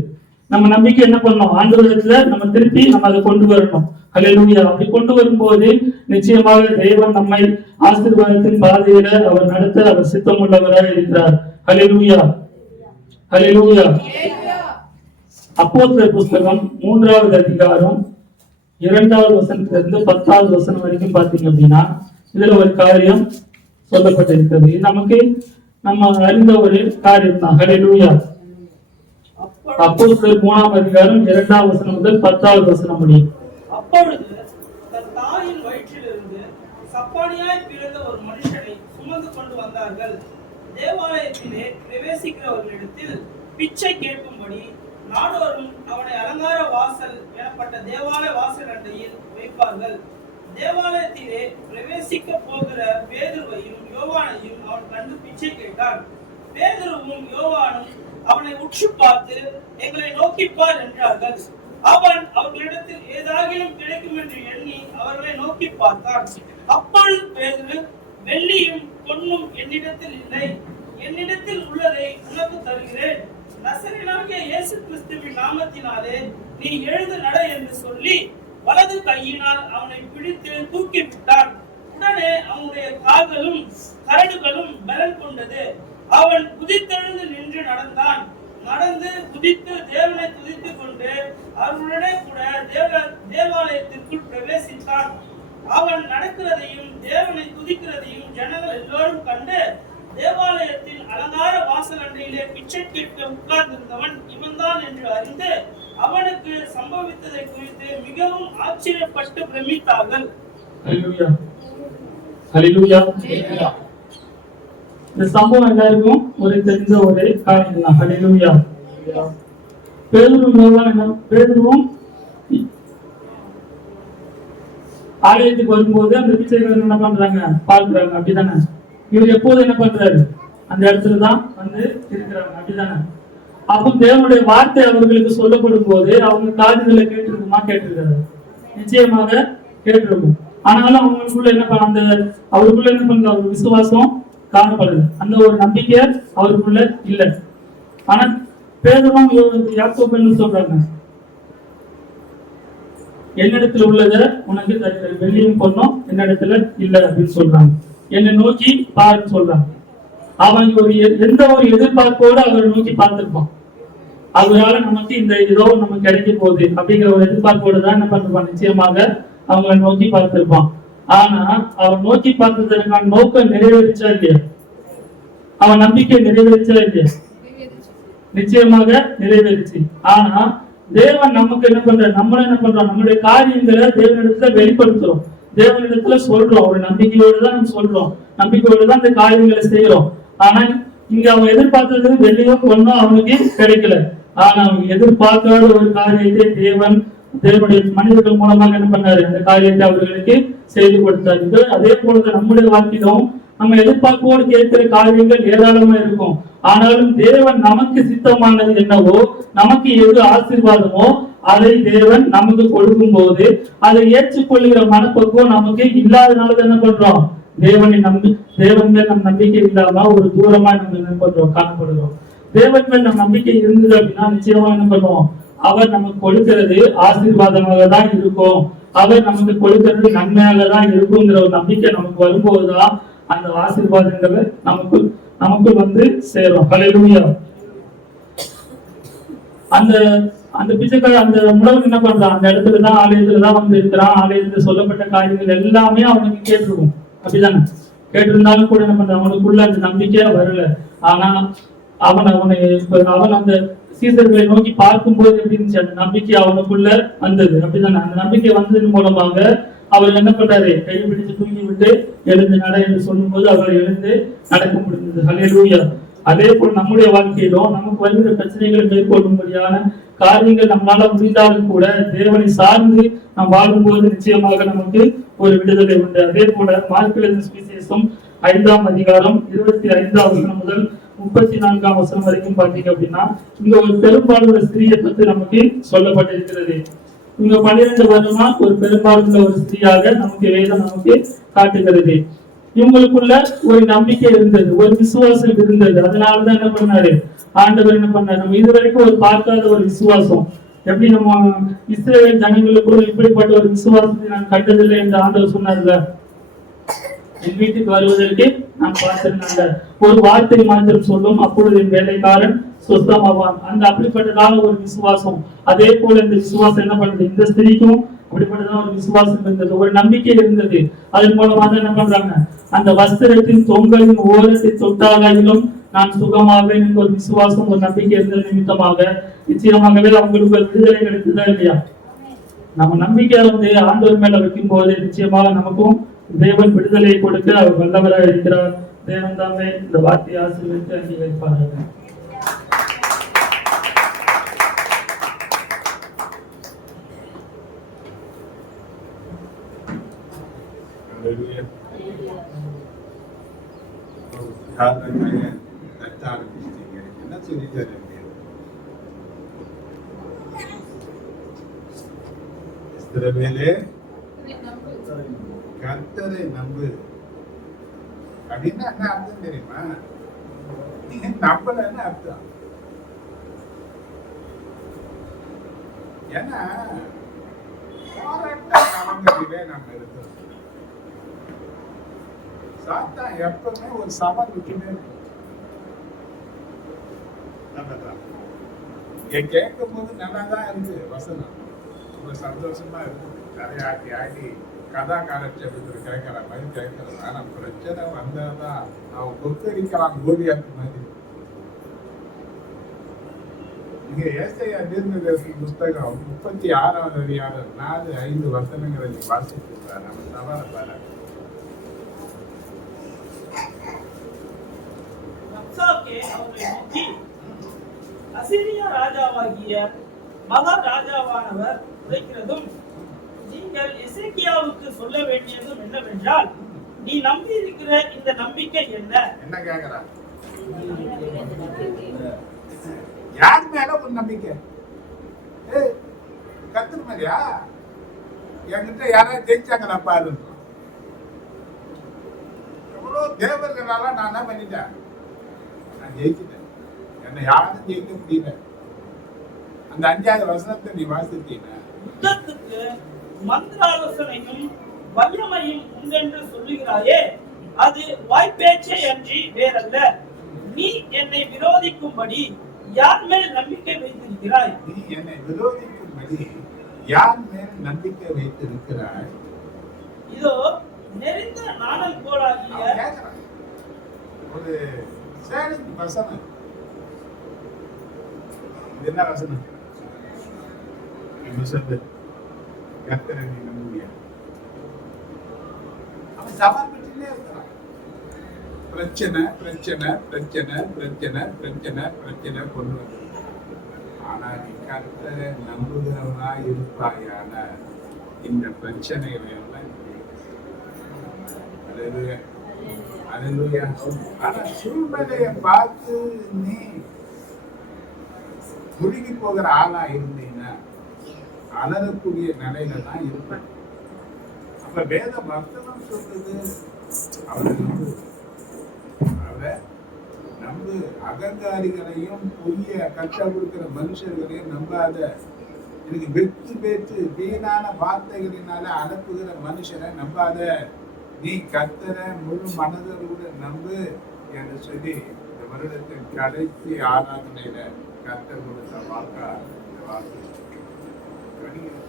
நம்ம நம்பிக்கை என்ன பண்ணோம்? ஆண்டவரிடத்துல நம்ம திருப்பி நம்ம அதை கொண்டு வரணும். ஹல்லேலூயா. அப்படி கொண்டு வரும்போது நிச்சயமாக தேவன் நம்மை ஆசீர்வாதத்தின் பாதையில அவர் நடத்த அவர் சித்தம் உள்ளவராக இருக்கிறார். ஹல்லேலூயா. ஹல்லேலூயா. அப்போஸ்தலர் புஸ்தகம் 3வது அதிகாரம் 2வது வசனத்திலிருந்து 10வது வசனம் வரைக்கும் பாத்தீங்க அப்படின்னா இதுல ஒரு காரியம் சொல்லப்பட்டிருக்கிறது. இது நமக்கு நம்ம அறிந்த ஒரு காரியம் தான். ஹல்லேலூயா. அப்போஸ்தலர் 3ஆம் அதிகாரம் 2வது வசனம் முதல் 10வது வசனம் முடியும். அப்பொழுது தன் தாயின் வயிற்றிலிருந்து சப்பானியாய் பிறந்த ஒரு மனுஷனை சுமந்து கொண்டு வந்தார்கள். தேவாலயத்திலே பிரவேசிக்கிறவர்களிடத்தில் பிச்சை கேட்கும்படி நாடோறும் அவனை அலங்கார வாசல் எனப்பட்ட தேவாலய வாசல் அண்டையில் வைப்பார்கள். தேவாலயத்திலே பிரவேசிக்க போகிற பேதுருவையும் யோவானையும் அவன் கண்டு பிச்சை கேட்டான். பேதுருவும் யோவானும் அவனை உற்று பார்த்து, எங்களை நோக்கிப்பார் என்றார்கள். அவன் அவர்களிடத்தில் ஏதாகிலும் கிடைக்கும் என்று எண்ணி அவர்களை நோக்கி பார்த்தான். அப்பொழுது பேதுரு, வெள்ளியும் பொன்னும் என்னிடத்தில் இல்லை, என்னிடத்தில் உள்ளதை உனக்கு தருகிறேன். நசரேயனாகிய இயேசு கிறிஸ்துவின் நாமத்தினாலே நீ எழுந்து நட என்று சொல்லி வலது கையினால் அவனை பிடித்து தூக்கி விட்டான். உடனே அவனுடைய கால்களும் கரடுகளும் பலன் கொண்டது. அவன் குதித்தெழுந்து நின்று நடந்தான். நடந்து குதித்து தேவனை துதித்துக் கொண்டு அவர்களுடைய கூட தேவாலயத்திற்குள் பிரவேசித்தான். அவன் நடக்கிறதையும் தேவனை துதிக்கிறதையும் ஜனங்கள் எல்லோரும் கண்டு, தேவாலயத்தின் அலங்கார வாசல் அண்டையிலே பிச்சை கேட்க உட்கார்ந்திருந்தவன் இவன்தான் என்று அறிந்து அவனுக்கு சம்பவித்ததை குறித்து மிகவும் ஆச்சரியப்பட்டு பிரமித்தார்கள். ஹல்லேலூயா. ஹல்லேலூயா. இந்த சம்பவம் எல்லாருக்கும் ஒரு தெரிஞ்ச ஒரு காரியம் தான். ஹல்லேலூயா. பேதுருவும் ஆலயத்துக்கு வரும்போது அந்த பிச்சைக்காரர் என்ன பண்றாங்க? பார்க்கிறாங்க, அப்படிதானே? இவர் எப்போது என்ன பண்றாரு? அந்த இடத்துலதான் இருக்கிறாங்க, அப்படிதானே? அப்போ தேவனுடைய வார்த்தை அவர்களுக்கு சொல்லப்படும் போது அவங்க காதுகளை கேட்டிருக்காரு? நிச்சயமாக கேட்டிருக்கும். ஆனாலும் அவங்களுக்குள்ள என்ன பண்ற ஒரு விசுவாசம் காணப்படுது, அந்த ஒரு நம்பிக்கை அவருக்குள்ள இல்ல. ஆனா பேதுருவும் யாக்கோபு சொல்றாங்க, என்னிடத்துல உள்ளத உனக்கு தருகிறேன், வெள்ளியும் பொன்னும் என்னிடத்துல இல்ல அப்படின்னு சொல்றாங்க. என்னை நோக்கி பாருன்னு சொல்றாங்க. அவன் எந்த ஒரு எதிர்பார்ப்போடு அவரை நோக்கி பார்த்திருப்பான். அதனால நமக்கு இந்த ஏதோ நமக்கு கிடைக்க போகுது அப்படிங்கிற ஒரு எதிர்பார்ப்போடு தான் என்ன பண்ணிருப்பான்? நிச்சயமாக அவங்களை நோக்கி பார்த்திருப்பான். ஆனா அவன் நோக்கி பார்த்ததற்கான நோக்கம் நிறைவேறிச்சா இல்லையா? அவன் நம்பிக்கை நிறைவேறிச்சா இல்லையா? நிச்சயமாக நிறைவேறிச்சு. ஆனா தேவன் நமக்கு என்ன பண்றோம்? நம்மளுடைய காரியங்களை தேவனிடத்துல வெளிப்படுத்துறோம், தேவனிடத்துல சொல்றோம். ஒரு நம்பிக்கையோடு தான் நம்ம சொல்றோம், நம்பிக்கையோடு தான் இந்த காரியங்களை செய்யறோம். ஆனா இங்க அவன் எதிர்பார்த்தது வெள்ளியோ பொண்ணோ அவனுக்கு கிடைக்கல. ஆனா அவன் எதிர்பார்க்காத ஒரு காரியத்தை தேவன் தேவனுடைய மனிதர்கள் மூலமாக என்ன பண்ணாரு, அந்த காரியத்தை அவர்களுக்கு செய்து கொடுத்தாரு. அதே போலதான் நம்முடைய வாழ்க்கையிலும் நம்ம எதிர்பார்ப்போடு கேட்கிற காரியங்கள் ஏராளமா இருக்கும். ஆனாலும் தேவன் நமக்கு சித்தமானது என்னவோ, நமக்கு எது ஆசீர்வாதமோ அதை தேவன் நமக்கு கொடுக்கும் போது அதை ஏற்றுக்கொள்கிற மனப்பக்குவம் நமக்கு இல்லாதனால என்ன பண்றோம், தேவன் மேல் நம் நம்பிக்கை இல்லாம ஒரு தூரமா நம்ம என்ன பண்றோம், காணப்படுறோம். தேவன் மேல் நம் நம்பிக்கை இருந்தது அப்படின்னா நிச்சயமா என்ன பண்ணுவோம், அவர் நமக்கு கொடுக்கிறது ஆசீர்வாதமாக தான் இருக்கும், அவர் நமக்கு கொடுக்கிறது நன்மையாக தான் இருக்குங்கிற ஒரு நம்பிக்கை நமக்கு வரும்போதுதான் அந்த ஆசீர்வாதங்களை நமக்கு வந்து சேரும். ஹல்லேலூயா. அந்த பிச்சைக்கார அந்த முடவன் என்ன பண்றான், அந்த இடத்துலதான் ஆலயத்துலதான் வந்து இருக்கிறான். ஆலயத்துல சொல்லப்பட்ட காரியங்கள் எல்லாமே அவனுக்கு கேட்டிருக்கும், அப்படிதானே? கேட்டிருந்தாலும் கூட என்ன பண்றான், அவனுக்குள்ள அந்த நம்பிக்கை வரல. ஆனா அவன் அந்த சீசர்களை நோக்கி பார்க்கும்போது எப்படி இருந்துச்சு, அந்த நம்பிக்கை அவனுக்குள்ள வந்தது, அப்படிதானே? அந்த நம்பிக்கை வந்ததன் மூலமாக அவர் என்ன பண்றாரு, கை பிடிச்சு தூக்கி விட்டு எழுந்து நட என்று சொல்லும் போது அவர் எழுந்து நடக்க முடிந்தது. ஹல்லேலூயா. அதே போல் நம்முடைய வாழ்க்கையிலும் நமக்கு வருகிற பிரச்சனைகளை மேற்கொள்ளும்படியான காரியங்கள் நம்மளால முடிந்தாலும் கூட தேவனை சார்ந்து நாம் வாழும்போது நிச்சயமாக நமக்கு ஒரு விடுதலை உண்டு. அதே போல மார்க் எழுதின சுவிசேஷம் 5ஆம் அதிகாரம் 25ஆம் வசனம் முதல் 34ஆம் வசனம் வரைக்கும் பாத்தீங்க அப்படின்னா, இங்க ஒரு பெரும்பாலுள்ள ஸ்திரீயை பத்தி நமக்கு சொல்லப்பட்டிருக்கிறது. இவங்க 12 வருடமா ஒரு பெரும்பாலுள்ள ஒரு ஸ்திரீயாக நமக்கு வேதம் நமக்கு காட்டுகிறது. இவங்களுக்குள்ள ஒரு நம்பிக்கை இருந்தது, ஒரு விசுவாசம் இருந்தது. அதனாலதான் என்ன பண்ணாரு, ஆண்டவர் என்ன பண்ணாரு, நம்ம இதுவரைக்கும் ஒரு பார்க்காத ஒரு விசுவாசம். எப்படி நம்ம இஸ்ரவேல் ஜனங்களுக்குள்ள இப்படிப்பட்ட ஒரு விசுவாசத்தை நான் கண்டதில்லை என்று ஆண்டவர் சொன்னார்ல, என் வீட்டுக்கு வருவதற்கு நான் பார்த்திருந்தாங்க, ஒரு வார்த்தை மாத்திரம் சொல்லும், அப்பொழுது என் வேலைக்காரன் சொஸ்தமாவான். அந்த அப்படிப்பட்டதான ஒரு விசுவாசம். அதே போல இந்த விசுவாசம் என்ன பண்ணுது, இந்த ஸ்திரீக்கும் அப்படிப்பட்டதான் ஒரு விசுவாசம் இருந்தது, ஒரு நம்பிக்கை இருந்தது. அதன் மூலமாக என்ன பண்றாங்க, அந்த வஸ்திரத்தின் தொங்கலின் ஓரத்தை தொட்டாலும் நான் சுகமாவேன் என்ற ஒரு விசுவாசம், ஒரு நம்பிக்கை இருந்த நிமித்தமாக நிச்சயமாகவே அவங்களுக்கு ஒரு விடுதலை கிடைத்ததா இல்லையா? நம்ம நம்பிக்கையை வந்து ஆண்டவர் மேல வைக்கும் போது நிச்சயமாக நமக்கும் தேவன் விடுதலையை கொடுக்க அவர் வல்லவராக இருக்கிறார். தேவன் தாமே இந்த வார்த்தையை ஆசீர்வதித்து அங்கீகரிப்பார்கள். என்ன சொல்லிட்டாரு, இஸ்ரவேலே கர்த்தரை நம்பு அப்படின்னா என்ன அர்த்தம் தெரியுமா? நீங்க நம்பலன்னு அர்த்தம். ஏன்னா போராட்ட காலங்களிலே நம்ம இருக்கிறோம். சாத்தான் எப்பவுமே ஒரு சவால் விட்டுமே கேட்கும் போது நல்லாதான் இருக்கு, வசனம் ரொம்ப சந்தோஷமா இருக்கு, நிறைய ஆடி கதா காலட்சேபத்தில் கேட்கிற மாதிரி கேட்கறது. ஆனா பிரச்சனை வந்தாதான் அவன் கொத்தரிக்கலாம் கோலியாத்து மாதிரி. இங்க ஏசாயா தீர்க்கதரிசி புஸ்தகம் 36ஆவது அதிகாரம் 4-5 வசனங்களை நீ வாசிச்சிருக்காரு. நம்ம சவால பாரு. அவர்களை நோக்கி, அசீரியா ராஜாவாகிய மகாராஜாவானவர் உரைக்கிறதும் நீங்கள் எசேக்கியாவுக்கு சொல்ல வேண்டியதும் என்னவென்றால், நீ நம்பி இருக்கிற இந்த நம்பிக்கை என்ன? என்ன கேக்குறா? யார் மேல ஒரு நம்பிக்கை? கர்த்தர் மேலயா? என்கிட்ட யாராவது ஜெயிச்சாங்களா பாரு. எவ்வளவு தேவர்களால நான் என்ன பண்ணிட்டேன், நான் ஜெயிச்சிட்டேன். என்னை யாரும் ஜெயிக்க முடியல. அந்த 5வது வசனத்தை நீ வாசித்தீங்க. யுத்தத்துக்கு மந்திராலோசனையும் வல்லமையும் உண்டென்று சொல்லுகிறாயே, அது வாய்ப்பேச்சே அன்றி வேறல்ல. நீ என்னை விரோதிக்கும்படி யார் மேல் நம்பிக்கை வைத்திருக்கிறாய்? நீ என்னை விரோதிக்கும்படி யார் மேல் நம்பிக்கை வைத்திருக்கிறாய்? இதோ நெறிந்த நாணல் போலாகிய ஒரு சேலஞ்ச் வசனம். இது என்ன வசனம்? கர்த்தரை நீ நம்புவியா? அவன் சவால் பண்ணிட்டே இருக்கிறான். பிரச்சனை பிரச்சனை பிரச்சனை பிரச்சனை பிரச்சனை பிரச்சனை கொண்டு வந்து ஆனா நீ கர்த்தரை நம்புகிறவனா இருப்பாயான இந்த பிரச்சனைகளை எல்லாம் அல்லேலூயா, அல்லேலூயா. ஆனா சூழ்நிலையை பார்த்து நீ முழுகி போகிற ஆளா இருந்தீங்கன்னா அலறக்கூடிய நிலையில தான் இருப்பேன். அப்ப வேத வசனம் சொல்றது அவரை நம்பு, அகங்காரிகளையும் பொய்ய கற்ற கொடுக்கிற மனுஷர்களையும் நம்பாத. எனக்கு வெத்து பேச்சு வீணான வார்த்தைகளினால அனுப்புகிற மனுஷனை நம்பாத. நீ கர்த்தரை முழு மனதோடு நம்பு என்று சொல்லி இந்த வருடத்தின் கடைசி ஆராதனையில கர்த்தர் கொடுத்த வாக்கா இந்த வாக்கு.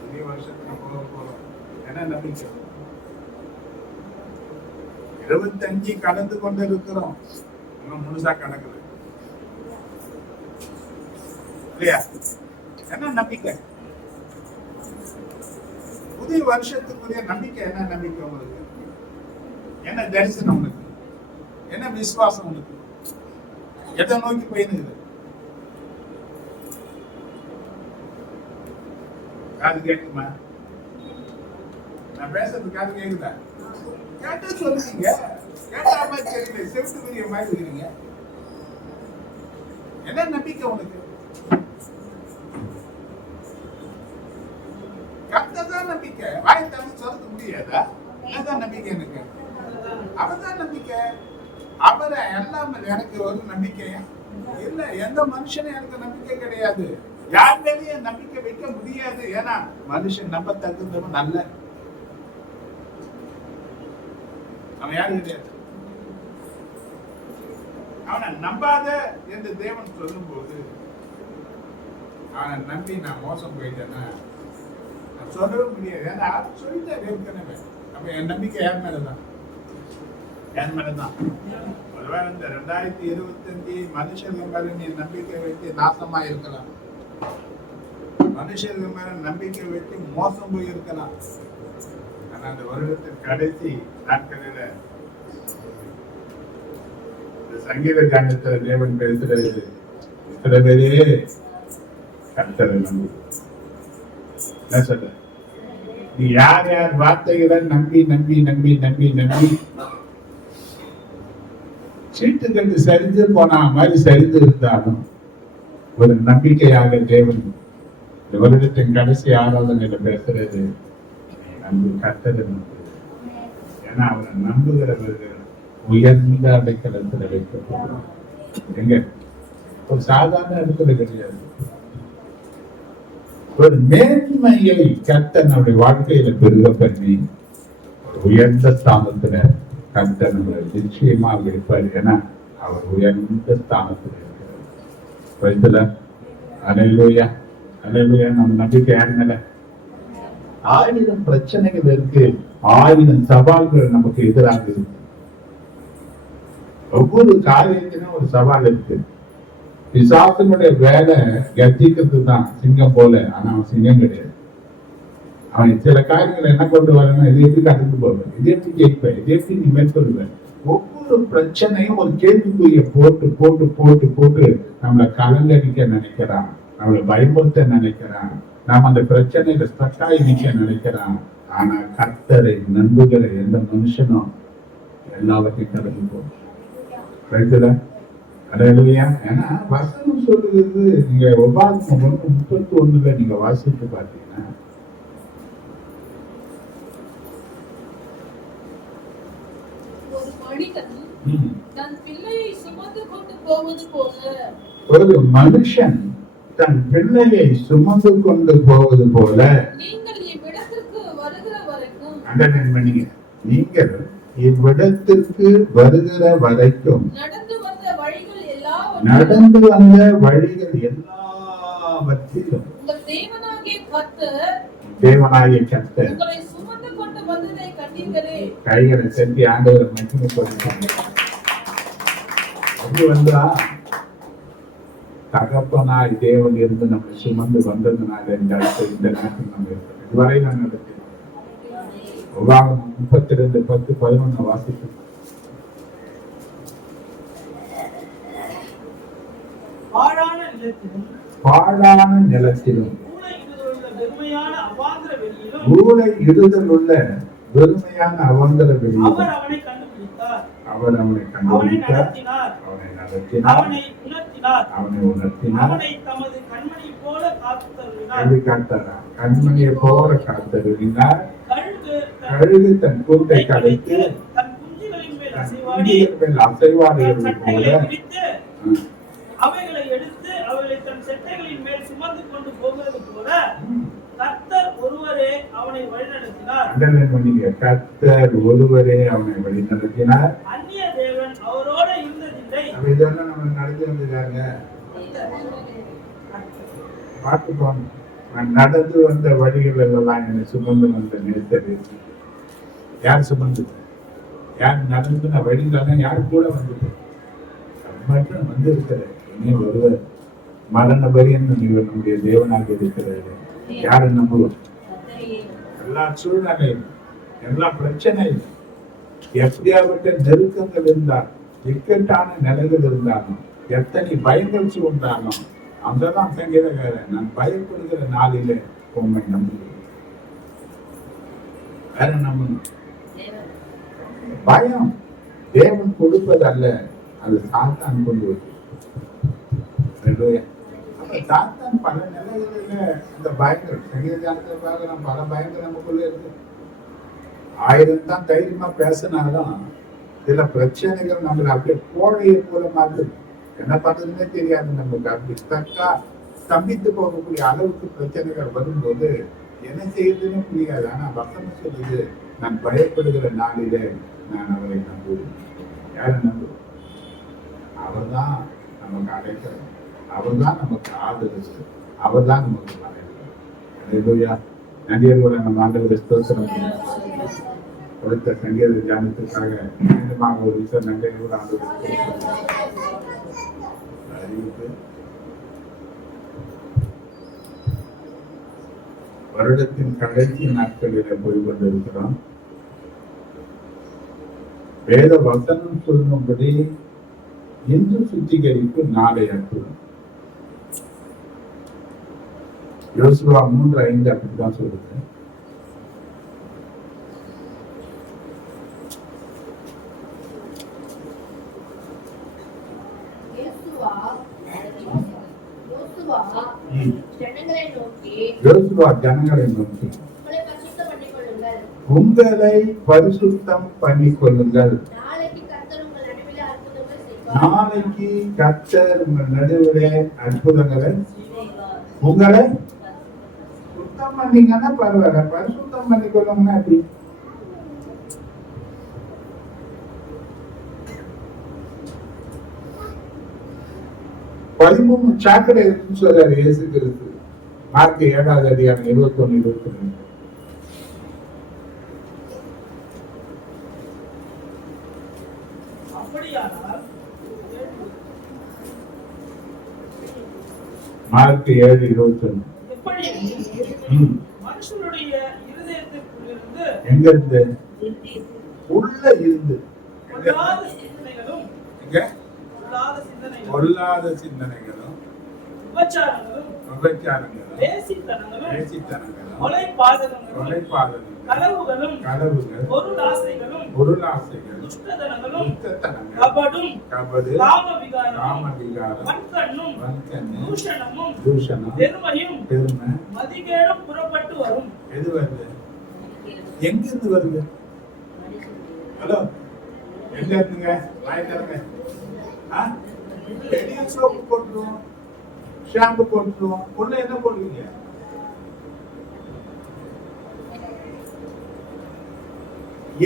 புதிய வருஷத்துக்கு போக போறோம். என்ன நம்பிக்கை? 25 கடந்து கொண்டு இருக்கிறோம், இன்னும் முழுசா கடக்குது இல்லையா? என்ன நம்பிக்கை? புதிய வருஷத்துக்குரிய நம்பிக்கை என்ன? நம்பிக்கை உங்களுக்கு என்ன? தரிசனம் உனக்கு என்ன? விசுவாசம் உனக்கு எதை நோக்கி போயினுக்குது? காது கேட்குமா? நான் பேசுறது காது கேக்குதா? கேட்டா சொல்லுங்க, கேட்டா மாதிரி தெரியல, செவிட்டு பெரிய மாதிரி இருக்கிறீங்க. என்ன நம்பிக்கை உனக்கு? கர்த்தர்தான் நம்பிக்கை. வாய் திறந்து சொல்ல முடியாதா? என்னதான் நம்பிக்கை எனக்கு? அவர்தான் நம்பிக்கை. அவரை எல்லாமே எனக்கு ஒரு நம்பிக்கையா இல்ல. எந்த மனுஷனும் எனக்கு நம்பிக்கை கிடையாது. யார் மேலேயும் நம்பிக்கை வைக்க முடியாது. ஏன்னா மனுஷன் நம்ப தகுந்தவன் நல்ல, அவன் யாரு கிடையாது. அவனை நம்பாத என்று தேவன் சொல்லும் போது அவனை நம்பி நான் மோசம் போயிட்டேன்னா நான் சொல்லவே முடியாது. ஏன்னா சொல்லிட்டாரு ஏற்கனவே. அப்ப என் நம்பிக்கை யார் மேலதான்? என் மேலதான். ஒருவேளை இந்த 2025 மனுஷர்கள் மேல நீ நம்பிக்கை வைத்து நாசமா இருக்கலாம், மனுஷர்கள் மேல நம்பிக்கை வைத்து மோசம் போய் இருக்கலாம். ஆனா அந்த வருடத்தின் கடைசி நாட்களில இந்த சங்கீத காண்டத்துல தேவன் பேசுறது, சில பேரே கர்த்தரை நம்பு. என்ன சொல்ற? நீ யார் யார் வார்த்தைகளை நம்பி நம்பி நம்பி நம்பி நம்பி சீட்டுகள் சரிந்து போன மாதிரி சரிந்து இருந்தாலும் ஒரு நம்பிக்கையாக தேவன் இந்த வருடத்தின் கடைசி ஆராதனையில பேசுறது நம்பு, கர்த்தரை நம்பு. ஏன்னா அவரை நம்புகிறவர்கள் உயர்ந்த அடைக்கலத்துல வைக்கப்படுவாங்க. எங்க? ஒரு சாதாரண இடத்துல கிடையாது. ஒரு மேன்மையை கர்த்தர் நம்முடைய வாழ்க்கையில பெருக பண்ணி ஒரு உயர்ந்த ஸ்தானத்துல கர்த்தர் நம்மளை நிச்சயமாக இருப்பார். ஏன்னா அவர் உயர்ந்த ஸ்தானத்துல இருக்கிறார். அல்லேலூயா, அல்லேலூயா. நம்ம நம்பிக்கை யார் மேல? 1000 பிரச்சனைகள் இருக்கு, 1000 சவால்கள் நமக்கு எதிராக இருக்கு. ஒவ்வொரு காரியத்திலும் ஒரு சவால் இருக்கு. பிசாசனுடைய வேலை கர்ஜிக்கிறது தான், சிங்கம் போல. ஆனா அவன் சிங்கம் கிடையாது. அவன் சில காரியங்களை என்ன கொண்டு வரணும், இதை எப்படி கடந்து போவேன், இதை எப்படி கேட்பேன், இதை எப்படி நீ மேற்கொள்வேன். ஒவ்வொரு பிரச்சனையும் ஒரு கேள்விக்குரிய போட்டு போட்டு போட்டு போட்டு நம்மளை கலங்கடிக்க நினைக்கிறான், நம்மளை பயமுறுத்த நினைக்கிறான், நாம் அந்த பிரச்சனையில ஸ்டக்காய் நிக்க நினைக்கிறான். ஆனா கர்த்தரை நம்புகிற எந்த மனுஷனும் எல்லாவற்றையும் கடந்து போகும். அல்லேலூயா. ஏன்னா வசனம் சொல்லுகிறது, நீங்க உபாகமம் 1:31 நீங்க வாசித்து பார்த்தீங்கன்னா, ஒரு மனிதன் தன் பிள்ளையை சுமந்து கொண்டு போவது போல, ஒரு மனுஷன் தன் பிள்ளையை சுமந்து கொண்டு போவது போல நீங்கள் இவ்விடத்திற்கு வருகிற வரைக்கும், நீங்கள் இவ்விடத்திற்கு வருகிற வரைக்கும் நடந்து வந்த வழிகள் எல்லாவற்றிலும் உங்கள் தேவனாகிய கர்த்தர் உங்களை சுமந்து கொண்டு வந்ததை கண்டீர்களே. கைகளை செலுத்தி ஆண்டவரை மகிமை சொல்லிட்டாங்க. வந்தா தகப்பனாய் தேவன் இருந்து நம்மை சுமந்து வந்ததுனால இந்த நாட்டில் நம்ம இருக்கிறோம். இதுவரை நான் நடத்தினோம். உபாகமம் 32:10-11 வாசித்து, பாழான நிலத்திலும் பாழான நிலத்திலும் ஊழை இடுதல் உள்ள வெறுமையான அவாந்தர வெளியிலும் அவர் அவனை கண்டுபிடித்தார். அவனை நடத்தினார். அவனை உணர்த்தினார். அவனை தமது கண்மணி போல காத்தருளினார். கண்மணியை போல காத்தருளினார். கழுகு தன் கூட்டை கலைத்து தன் குஞ்சுகளின் மேல் அசைவாடி அசைவாடுகிறது போல அவைகளை எடுத்து அவைகளை தன் செட்டைகளின் மேல் சுமந்து கொண்டு போகிறது போல கர்த்தர் ஒருவரே அவனை வழிநடத்தினார். கர்த்தர் ஒருவரே அவனை வழிநடத்தினார். அந்நிய தேவன் அவரோட இருந்ததில்லை. இதெல்லாம் நம்ம நடந்து வந்திருக்காங்க. பார்த்துக்கோங்க, நடந்து வந்த வழிகள் எல்லாம் என்னை சுமந்து வந்த நேசர் யார் சுமந்தது? யார் நடந்துன வழிகள் யார் கூட வந்தது? மட்டும் வந்து இருக்கிறது. இனி ஒருவர் மரண பரியன் நம்முடைய தேவனாக இருக்கிறது. யாரை நம்புவோம்? எல்லா சூழ்நிலையும், எல்லா பிரச்சனையும், எப்படியாப்பட்ட நெருக்கங்கள் இருந்தால், இக்கட்டான நிலைகள் இருந்தாலும், எத்தனை பயங்கள் சூழ்ந்தாலும், அங்கதான் சங்கீதக்காரன் நான் பயப்படுகிற நாளிலே உண்மை நம்புகிறேன். வேற நம்பணும். பயம் தேவன் கொடுப்பதல்ல, அது சாத்தான் கொண்டு வருது. சாத்தான் பல நிலைகளில இந்த பயங்கள் சங்கீதக்காரத்துக்காக பல பயங்கள் நமக்குள்ள இருக்கு. 1000 தான் தைரியமா பேசினாலும் சில பிரச்சனைகள் நம்மள அப்படியே கோழையை போல மாதிரி என்ன பண்றதுன்னே தெரியாது. நமக்கு அப்படி ஸ்தம்பித்து போகக்கூடிய அளவுக்கு பிரச்சனைகள் வரும்போது என்ன செய்யுதுன்னு புரியாது. ஆனா வசனம் சொல்லுது, நான் பயப்படுகிற நாளிலே நான் அவரை நம்புவேன். யாரை நம்புவேன்? அவர் தான் நமக்கு அடைக்கிறார். அவர் தான் நமக்கு ஆதரவு. அவர் தான் நமக்கு அடைக்கிறார். நன்றியோட நம்ம ஆண்டவரை ஸ்தோத்திரம் கொடுத்த சங்கீத தியானத்திற்காக மீண்டுமாக ஒரு விஷயம் நன்றியோட ஆண்டவரை அறிவிப்பு. வருடத்தின் கடைசி நாட்களில் போய் கொண்டிருக்கிறோம். வேத வசனம் சொல்லும்படி இன்று சுத்திகரிப்பு நாளை அற்புதம். யோசுவா 3:5 அப்படிதான் சொல்லுது. யோசுவா ஜனங்களை நோக்கி உங்களை பரிசுத்தம் பண்ணிக் கொள்ளுங்கள். நாளைக்கு கர்த்தர் உங்கள் நடுவிலே அற்புதங்களை உங்களை சுத்தம் பண்ணீங்கன்னா பரவாயில்ல, பரிசுத்தம் பண்ணிக்கொள்ளுங்கன்னா எப்படி? பதிமூணு சாக்கடை இருக்குன்னு சொல்றாரு இயேசு கிறிஸ்து. மார்க் 7வது அதிகாரம் 21, 22. மார்க் 7:21. மனுஷனுடைய இருதயத்திற்குள்ளிருந்து எங்க இருந்து? உள்ள இருந்து. பொல்லாத சிந்தனைகளும் விபச்சாரங்களும் வேசித்தனங்களும் கொலைபாதகங்களும் களவுகள் பொருளாசைகள் துஷ்டத்தனங்களும் கபடு காமவிகாரம் வன்கண்ணு தூஷணம் பெருமை மதிகேடும் புறப்பட்டு வரும். எது வருது? எங்கிருந்து வருது? ஹலோ, எங்க இருந்துங்க? வாய்க்காரங்க சோப்பு போட்டுருவோம், ஷாம்பு போட்டுருவோம். உள்ள என்ன போடுவீங்க?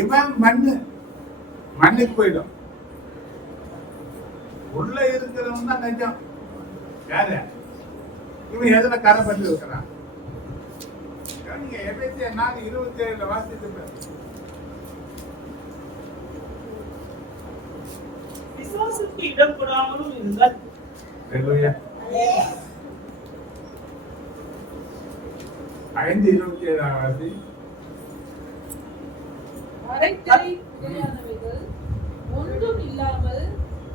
இவன் மண்ணுக்கு போயிடும். உள்ள இருக்கிறவன் தான் நிஜம். யாரு இவன்? எதுல கரைப்பட்டு இருக்கிறான்? நீங்க எபேசியர் 4:27 வாசித்து விசுவாசத்துக்கு இடம் கொடாமலும் இருந்தால் 5:27 வாசி.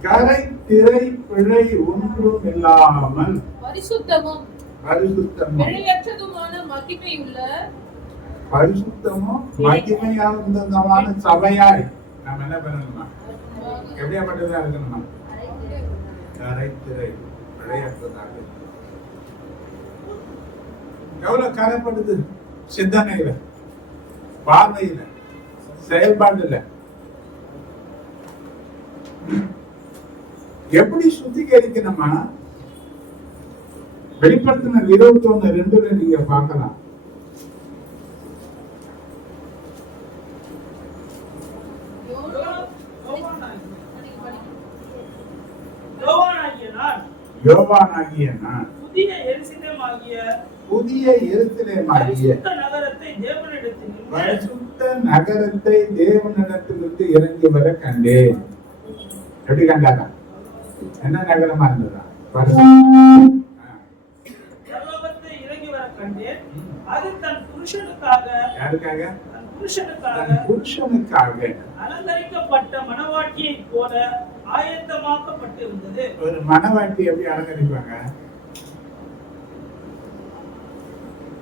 கரை திரை பிழை ஒன்றும் இல்லாமல் பரிசுத்தமும் பரிசுத்தமும் பிழையற்றதுமான மகிமையுள்ள பரிசுத்தமும் மகிமையான சபையாய் நாம் என்ன பண்ணணுமா? எப்படியாப்பட்டதா இருக்கணுமா? கரைத்திரை பிழையற்றதாக. எவ்வளவு கரைப்படுது? சிந்தனையில, பார்வையில, செயல்பாடுல. எப்படி சுத்திகரிக்கணுமா? வெளிப்படுத்தின 21:2 நீங்க பார்க்கலாம். யோவானாகிய நான் புதிய எருசலேமாகிய பரிசுத்த நகரத்தை தேவனிடத்திலிருந்து இறங்கி வர கண்டேன். எப்படி கண்டாரா? என்ன நகரமா இருந்ததா? பரலோகத்தை இறங்கி வர கண்டேன். அது தன் புருஷனுக்காக, யாருக்காக? தன் புருஷனுக்காக, தன் புருஷனுக்காக அலங்கரிக்கப்பட்ட மணவாட்டியைப் போல ஆயத்தமாக்கப்பட்டிருந்தது. ஒரு மணவாட்டி எப்படி அலங்கரிப்பாங்க?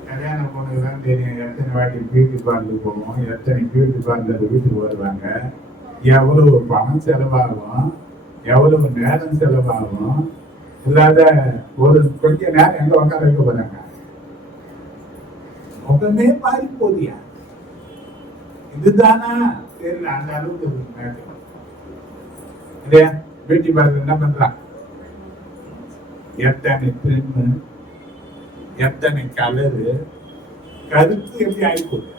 கல்யாணம் பொண்ணுதான் தெரியும் எத்தனை வாட்டி பியூட்டி பார்லர் போவோம், எத்தனை பியூட்டி பார்லர் வீட்டுக்கு வருவாங்க, எவ்வளவு பணம் செலவாகும், எவ்வளவு நேரம் செலவாகும். இல்லாத ஒரு கொஞ்ச நேரம் எங்க உட்கார வைக்க போறாங்க, முகமே மாறி போதியா? இதுதானா தெரியல. அந்த அளவுக்கு இல்லையா? பியூட்டி பார்லர் என்ன பண்றான்? எத்தனை ட்ரிம்மு, எத்தனை கலரு, கருத்து எப்படி ஆயிப்போகுது?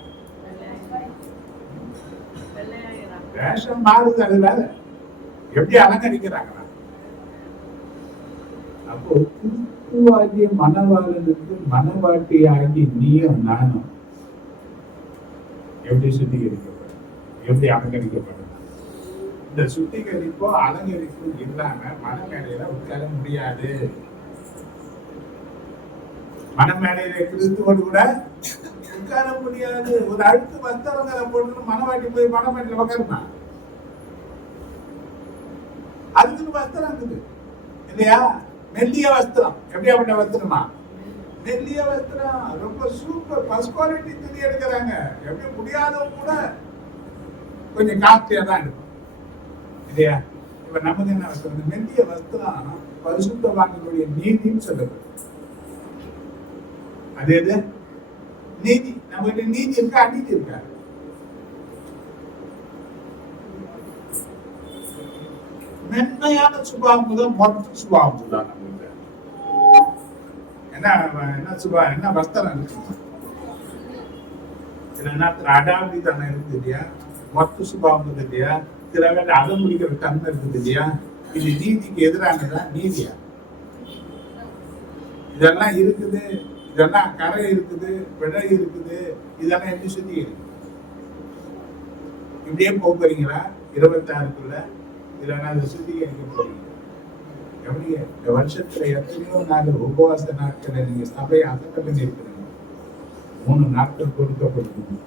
வேஷம் மாறுது. அது வேற எப்படி அலங்கரிக்கிறாங்களா? அப்போ கிறிஸ்துவாகிய மணவாளனுக்கு மணவாட்டியாகி நீயும் நானும் எப்படி சுத்திகரிக்கப்படும், எப்படி அலங்கரிக்கப்படும்? இந்த சுத்திகரிப்போ அலங்கரிப்பு இல்லாம மனமேடையில உட்கார முடியாது. மனமேடையில கிறிஸ்துவோடு கூட உட்கார முடியாது. ஒரு அழுத்து வஸ்திரங்களை போட்டு மனவாட்டி போய் மனமேடையில உட்காருமா? அதுக்குன்னு வஸ்திரம் இருக்குது இல்லையா? மெல்லிய வஸ்திரம். எப்படியாப்பட்ட வஸ்திரமா? மெல்லிய வஸ்திரம். ரொம்ப சூப்பர் ஃபர்ஸ்ட் குவாலிட்டி துணி எடுக்கிறாங்க. எப்படி முடியாதவங்க கூட கொஞ்சம் காஸ்ட்லியா தான் இருக்கும் இல்லையா? இப்ப நமக்கு என்ன வஸ்திரம்? மெல்லிய வஸ்திரம் பரிசுத்தவான்களுடைய நீதின்னு சொல்லப்படுது. அது எது? நீதி. நம்மகிட்ட நீதி இருக்கா, அநீதி இருக்கா? மென்மையான சுபாவம் தான் மொத்த சுபாவம் தான் நம்மகிட்ட. என்ன என்ன வஸ்திரம் இருக்கு? சில நேரத்துல அடாவடி தனம் இருக்குது இல்லையா? மொத்த சுபாவம் இருக்குது இல்லையா? சில வேலை அதை முடிக்கிற தன்மை இருக்குது இல்லையா? இது நீதிக்கு எதிரானதா? நீதியா? இதெல்லாம் இருக்குது. இதெல்லாம் கரை இருக்குது, விடை இருக்குது. இதெல்லாம் எப்படி சுத்தி இருக்கு? இப்படியே போறீங்களா 26க்குள்ள? இல்லைன்னா அதை சுத்திகரிக்க போறீங்க? எப்படி? இந்த வருஷத்துல எத்தனையோ நாள் உபவாச நாட்களை நீங்க சபையை அசட்ட பண்ணிருக்கிறீங்க. 3 நாட்கள் கொடுக்கப்படுது.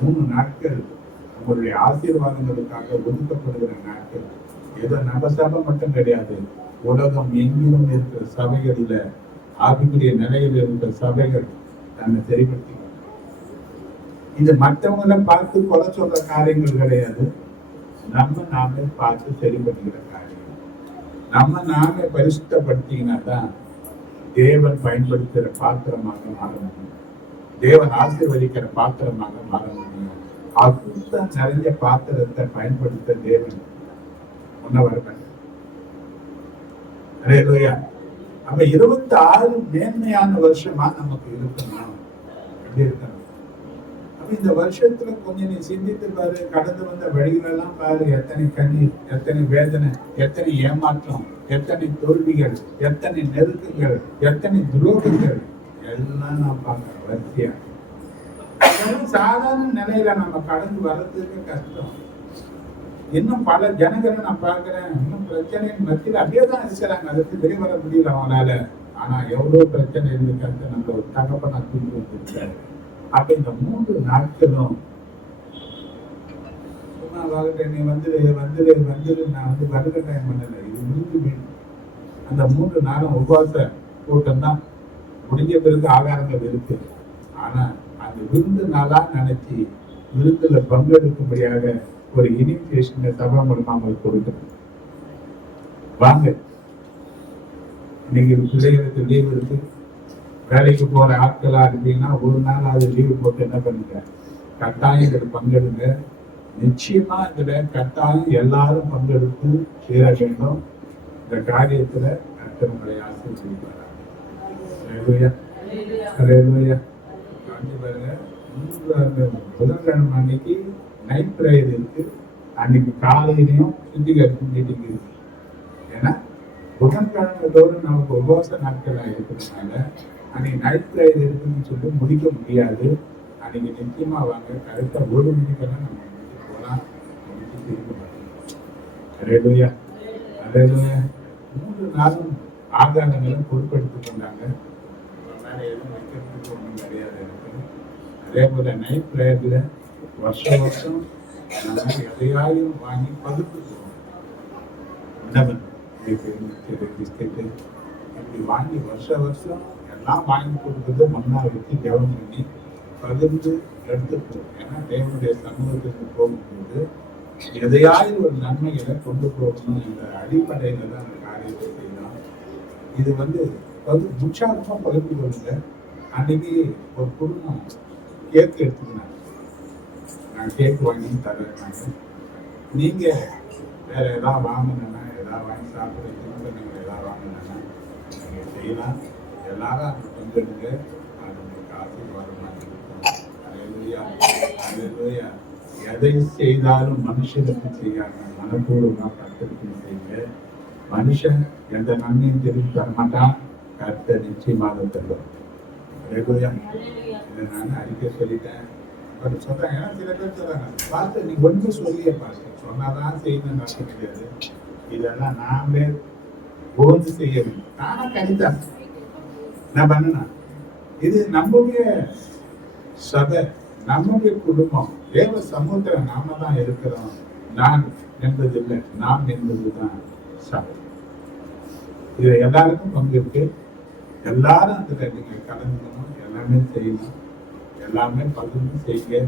3 நாட்கள் உங்களுடைய ஆசீர்வாதங்களுக்காக ஒதுக்கப்படுகிற நாட்கள். ஏதோ நம்ம சபை மட்டும் கிடையாது, உலகம் எங்கிலும் இருக்கிற சபைகளில ஆவிக்குரிய நிலையில் இருக்கிற சபைகள் தன்னை சரிபடுத்தி. இது மற்றவங்களை பார்த்து கொலை சொல்ற காரியங்கள் கிடையாது. நம்ம நாமே பார்த்து சரி பண்ணிக்கிற காரியம். நம்ம நாமே பரிசுத்தப்படுத்தினா தான் தேவன் பயன்படுத்துகிற பாத்திரமாக மாற முடியும். தேவன் ஆசீர்வதிக்கிற பாத்திரமாக மாற முடியும். அசுத்தம் நிறைஞ்ச பாத்திரத்தை பயன்படுத்த தேவன் முன்னவர்கள். அப்ப 26 மேன்மையான வருஷமா நமக்கு இருக்கணும். எப்படி இருக்கணும்? அப்ப இந்த வருஷத்துல கொஞ்சம் நீ சிந்தித்து பாரு. கடந்து வந்த வழிகளெல்லாம் பாரு. எத்தனை கண்ணீர், எத்தனை வேதனை, எத்தனை ஏமாற்றம், எத்தனை தோல்விகள், எத்தனை நெருக்கங்கள், எத்தனை துரோகங்கள் எல்லாம் நான் பார்க்கிறேன் வரிசையா. சாதாரண நிலையில நம்ம கடந்து வர்றதுக்கு கஷ்டம். இன்னும் பல ஜனங்களை நான் பார்க்கிறேன், இன்னும் பிரச்சனையின் மத்தியில் அப்படியே தான் இருக்கிறாங்க. அதுக்கு வெளிவர முடியல அவனால. ஆனா எவ்வளவு பிரச்சனை இருந்துக்காங்க. நம்ம ஒரு தகப்பனை தூக்கி வந்திருக்காரு. அப்ப இந்த 3 நாட்களும் சும்மா வாங்கிட்ட நீ வந்துரு வந்துரு வந்துரு. நான் வருக டைம் பண்ணல. இது விழுந்து மீண்டும் அந்த 3 நாளும் உபவாச கூட்டம் தான் முடிஞ்ச பிறகு ஆகாரங்கள் இருக்கு. ஆனா அந்த விருந்து நாளா நினைச்சு விருந்துல பங்கெடுக்கும்படியாக ஒரு இனிஷியேஷன் சபை மூலமா அவங்களுக்கு கொடுக்குறது. வாங்க, இன்னைக்கு பிள்ளைகளுக்கு லீவு இருக்கு, வேலைக்கு போற ஆட்களா இருந்தீங்கன்னா ஒரு நாள் அது லீவு போட்டு என்ன பண்ணுங்க, கட்டாயம் இதில் பங்கெடுங்க. நிச்சயமா இதுல கட்டாயம் எல்லாரும் பங்கெடுத்து சேர வேண்டும். இந்த காரியத்துல கர்த்தரை ஆசீர்வதிப்பார். புதன்கிழமை அன்னைக்கு நைட் பிரேயர் இருக்கு, அன்னைக்கு காலையிலையும் சுத்திகரிப்பு மீட்டிங் இருக்கு. ஏன்னா புதன்கிழமை தோறும் நமக்கு உபவாச நாட்களா இருக்கிறதுனால அன்னைக்கு நைட் பிரேயர் இருக்குன்னு சொல்லி முடிக்க முடியாது. அன்னைக்கு நிச்சயமா வாங்க, கரெக்டா 1 மணிக்கெல்லாம் நம்ம முடிச்சு போலாம், முடிச்சு திரும்ப அலையலூயா அலையலூயா. 3 நாளும் ஆகாரங்களை பொறுப்பெடுத்துக் கொண்டாங்க. மேல எதுவும் வைக்கிறதுக்கு ஒன்றும் கிடையாது இருக்கு. அதே போல நைட் பிரேயர்ல வருஷம் நம்ம எதையாயும் வாங்கி பகுத்துக்குவோம். பிஸ்கெட்டு இப்படி வாங்கி வருஷம் எல்லாம் வாங்கி கொடுத்தது மண்ணா வச்சு ஜெபம் பண்ணி பகிர்ந்து எடுத்துப்போம். ஏன்னா தேவனுடைய சமூகத்துக்கு போகும்போது எதையாவது ஒரு நன்மைகளை கொண்டு போகணும் என்ற அடிப்படையில தான் அந்த காரியத்தை செய்யலாம். இது உற்சாகமா பகிர்ந்து கொள்ளுங்க. அன்னைக்கு ஒரு குடும்பம் கேக் எடுத்துக்கினாங்க, நான் கேக் வாங்கி தரேன்னாங்க. நீங்க வேற ஏதாவது வாங்கினா, ஏதாவது வாங்கி சாப்பிட திரும்ப ஏதாவது வாங்கினா நீங்க செய்யலாம். எல்லாரும் அந்த பங்கெடுங்க, அது உங்களுக்கு ஆசீர்வாதமாக இருக்கும். அல்லேலூயா அல்லேலூயா. எதை செய்தாலும் மனுஷனுக்கு செய்யாம மனப்பூர்வமா கர்த்தருக்கு செய்யுங்க. மனுஷன் எந்த நன்மையும் தெரிஞ்சு தரமாட்டான், கர்த்தர் நிச்சயமாக தருவார். அல்லேலூயா. இதை நான் அறிக்கை சொல்லிட்டேன், பட் சொல்றேன். ஏன்னா சில பேர் சொல்றாங்க, பார்த்து நீ ஒன்று சொல்லியே பார்த்து சொன்னாதான் செய்யணும்னு அர்த்தம் கிடையாது. இதெல்லாம் நாமளே ஓந்து செய்ய வேண்டும். நானா கணிதான் நான் பண்ணனா, இது நம்முடைய சபை, நம்முடைய குடும்பம், தேவ சமூகத்துல நாம தான் இருக்கிறோம். நான் என்பது இல்லை, நாம் என்பதுதான் சபை. இது எல்லாருக்கும் பங்கு இருக்கு. எல்லாரும் அதுல நீங்க கலந்துக்கணும், எல்லாமே செய்யணும், எல்லாமே பகிர்ந்து செய்ய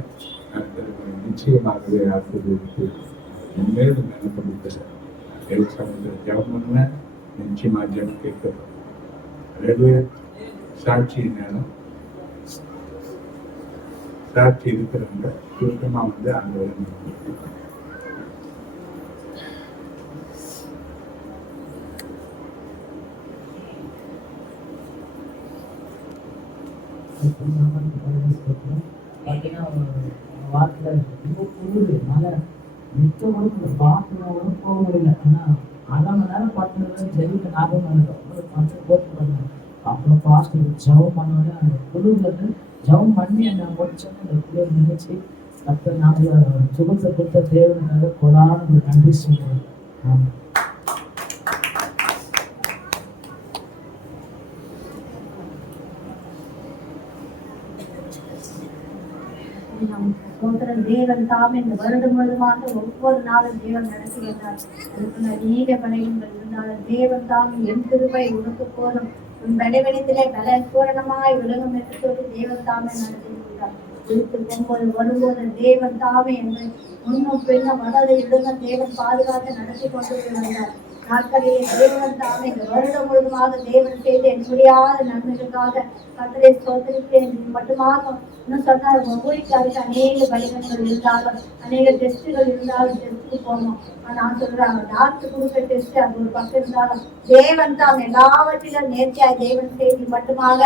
நிச்சயமாகவே ஆசீர்வதித்து மேலும் நினைப்படுத்த தேவ சமூகத்தை ஜெபம் பண்ணுவேன். நிச்சயமா ஜெபம் கேட்கப்படும். சாட்சி நேரம் சாட்சி இருக்கிறவங்க சுருக்கமா அந்த வாரத்துல ரொம்ப குளிர், மழை, நிச்சயமாக பாத்ரூம் போக முடியல. ஆனா 1/2 மணி நேரம் 10 நிமிடம் ஜெயிக்க ஞாபகம் போட்டு பண்ணேன். அப்புறம் பாஸ்ட் ஜவம் பண்ணோட அந்த குழுல ஜவம் பண்ணி அந்த முடிச்சோன்னு அந்த குழு நிகழ்ச்சி அப்போ நாங்கள் சுகத்தை கொடுத்த தேவனுக்காக கொடான ஒரு நன்றி சொல்றோம். தேவன் தாமே இந்த வருடம் முழுவதுமாக ஒவ்வொரு நாளும் தேவன் நடத்தி வந்தார். அதுக்கு அநேக படைகள் இருந்தாலும் தேவன் தாமே என் கிருபை உனக்கு போதும், உன் படைவெளித்திலே பல பூரணமாய் விலகும் என்று சொல்லி தேவன் தாமே நடத்தி வந்தார். வீட்டு போகும்போது வரும்போது தேவன் தாமே என்று முன்னும் பின்னும் வளரை விடுங்க தேவன் பாதுகாத்து நடத்தி கொண்டு வந்தார். நாட்களிலே தேவன் தாமே இந்த வருடம் முழுவதுமாக தேவன் செய்த முடியாத நன்மைகளுக்காக கர்த்தரை ஸ்தோத்திரிக்கிறேன். மட்டுமாக இன்னும் சொன்னார், ஊழிக்காருக்கு அநேக பலவீனங்கள் இருந்தாலும் அநேக டெஸ்ட்டுகள் இருந்தாலும் டெஸ்ட்டுக்கு போகணும். நான் சொல்றேன், டாக்டர் கொடுக்குற டெஸ்ட் அது ஒரு பக்கம் இருந்தாலும் தேவன் தான் எல்லாவற்றிலும் நேர்த்தியாய் தேவன் செய்தி மட்டுமாக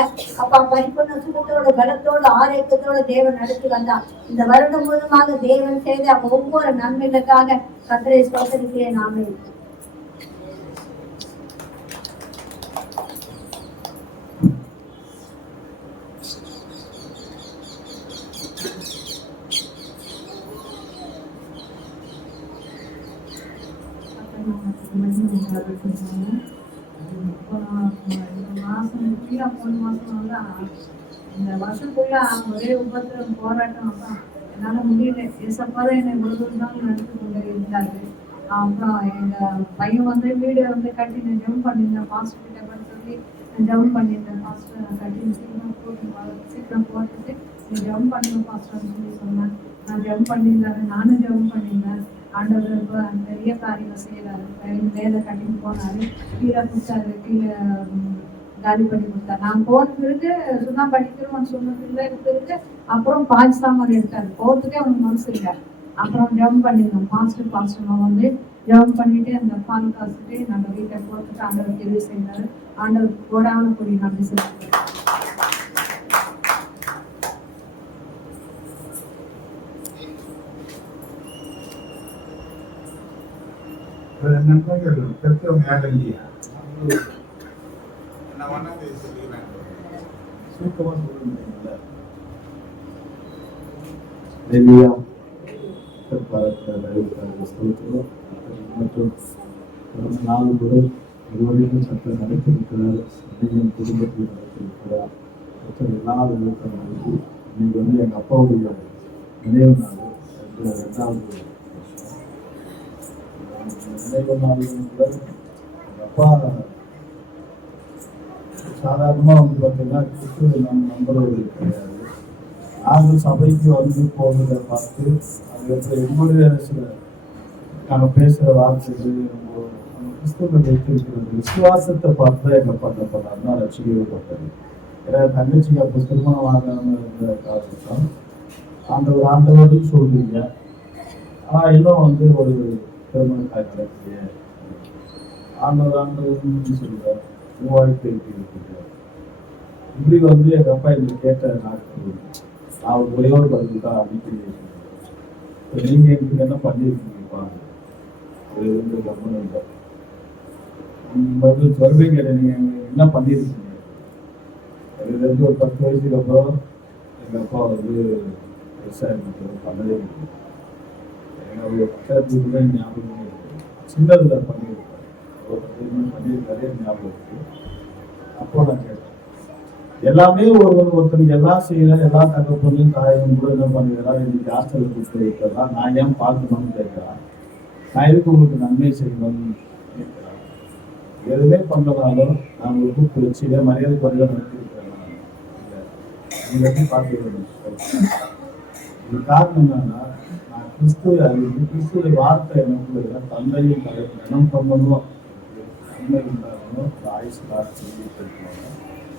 அப்பா பரிபூர்ண சுகத்தோடு பலத்தோடு ஆரோக்கியத்தோடு தேவன் நடத்தி வந்தார். இந்த வருடம் முழுவதுமாக தேவன் செய்த ஒவ்வொரு நன்மைகளுக்காக கர்த்தரை ஸ்தோத்திரிக்கிறேன். நாமே இந்த வருஷத்துக்குள்ள ஒரே உபத்திரம் போராட்டம் தான் என்னால முடியல. ஏசப்பாதான் என்னை முழுவதும் தான் நடத்தி கொண்டு இருந்தாரு. அப்புறம் எங்க பையன் வந்து வீடு வந்து கட்டி நான் ஜெபம் பண்ணியிருந்தேன் பாஸ்டர் கிட்ட சொல்லி ஜெபம் பண்ணியிருந்தேன் பாஸ்டர் நான் கட்டி சீக்கிரம் போட்டுட்டு நீ ஜெபம் பண்ணுங்க பாஸ்டர்னு சொல்லி சொன்னேன். நான் ஜெபம் பண்ணியிருந்தாரு, நானும் ஜெபம் பண்ணியிருந்தேன். ஆண்டவர் பெரிய காரியம் செய்யறாரு. வேலை கட்டின்னு போனாரு, கீழே கொடுத்தாரு, கீழே காலி பண்ணி கொடுத்தாரு. நான் போன பிறகு சுண்ணா படிக்கிறோம் சொன்னதுல பிறகு அப்புறம் பாகிஸ்தான் எடுத்தாரு. போறதுக்கே அவனுக்கு மனசு இல்லை. அப்புறம் ஜெபம் பண்ணியிருந்தோம். பாஸ்டர் வந்து ஜெபம் பண்ணிட்டு அந்த பால் காசுட்டு நாங்கள் வீட்டை போட்டுட்டு ஆண்டவர் தெரிவு செய்தாரு. ஆண்டவர் கோடான கூடிய நன்றி செய்தார். நண்பர்கள் பெற்றவங்க யாரும் இல்லையா? நான் ஒன்னாவது சொல்லிக்கிறேன். சுருக்கமா சொல்லுங்க. டெல்லியா மற்றும் நாலு முதல் இதுவரைக்கும் சட்டம் நடத்திருக்கிறார். குடும்பத்தில் நடத்திருக்கிறார். எல்லா விதத்திலும் இன்னைக்கு வந்து எங்கள் அப்பாவுடைய நினைவு நாள் 2வது நினைவு நாள் கூட எங்கள் அப்பா சாதாரணமாக வந்து பார்த்தீங்கன்னா கிறிஸ்துவ நம்புறது கிடையாது. நாங்கள் சபைக்கு வந்து போகிறத பார்த்து அதுக்கப்புறம் என்னுடைய சில நாங்கள் பேசுகிற வார்த்தைகள் நம்ம கிறிஸ்துவ வைத்திருக்கிறது விசுவாசத்தை பார்த்து தான் எங்கள் பண்ண பண்ணாருன்னா ரசிக்கப்பட்டது. ஏன்னா தங்கச்சிக்கு அப்போ திருமணம் ஆகாமல் இருந்த காரணத்தான் ஆண்டவரையும் சொல்றீங்க. ஆனால் இன்னும் வந்து ஒரு திருமணக்காய் நடக்குது. ஆண்டவர்னு சொல்லுவார், உன் வாழ்க்கை இருக்குது. இப்படி வந்து எங்கள் அப்பா எங்களுக்கு கேட்ட நாட்கள் நான் ஒரே ஒரு பதில் தான் அடிக்கடி சொல்லுவேன். நீங்க எங்களுக்கு என்ன பண்ணியிருக்கீங்கப்பா? ஒரு 2 கம்பெனி பதில் சொல்வீங்க. நீங்க என்ன பண்ணியிருக்கீங்க? அதுலேருந்து ஒரு 10 வயசுக்கு அப்புறம் எங்கள் அப்பா வந்து விவசாயம் பண்ணதே இல்லை. எங்களுடைய பக்கத்துக்குள்ளே ஞாபகமே இருக்கு. சின்னதில் பண்ணியிருக்காரு, ஒரு 10 பண்ணியிருக்காரே ஞாபகம் இருக்கு. அப்போ நான் கேட்டேன், எல்லாமே ஒருத்தருக்கு எல்லாம் செய்யல, எல்லா தகப்பனையும் தாயும் கூட என்ன பண்ணுறா, இன்னைக்கு ஹாஸ்டலில் கூப்பிட்டு வைக்கிறதா, நான் ஏன் பார்க்கணும்னு கேட்குறான். நான் எதுக்கு உங்களுக்கு நன்மை செய்யணும்னு கேட்குறேன். எதுவுமே பண்ணனாலும் நான் உங்களுக்கு கூப்பிட்டு வச்சு இதே மரியாதை குறையாக நடத்திருக்கிறேன். எப்படி பார்த்துக்கணும். இது காரணம் என்னன்னா, நான் கிறிஸ்துவ வார்த்தை எனக்கு தந்தையும் கனம் பண்ணணும், நன்மை உண்டாகணும், ஆயுசு காத்து சொல்லிட்டு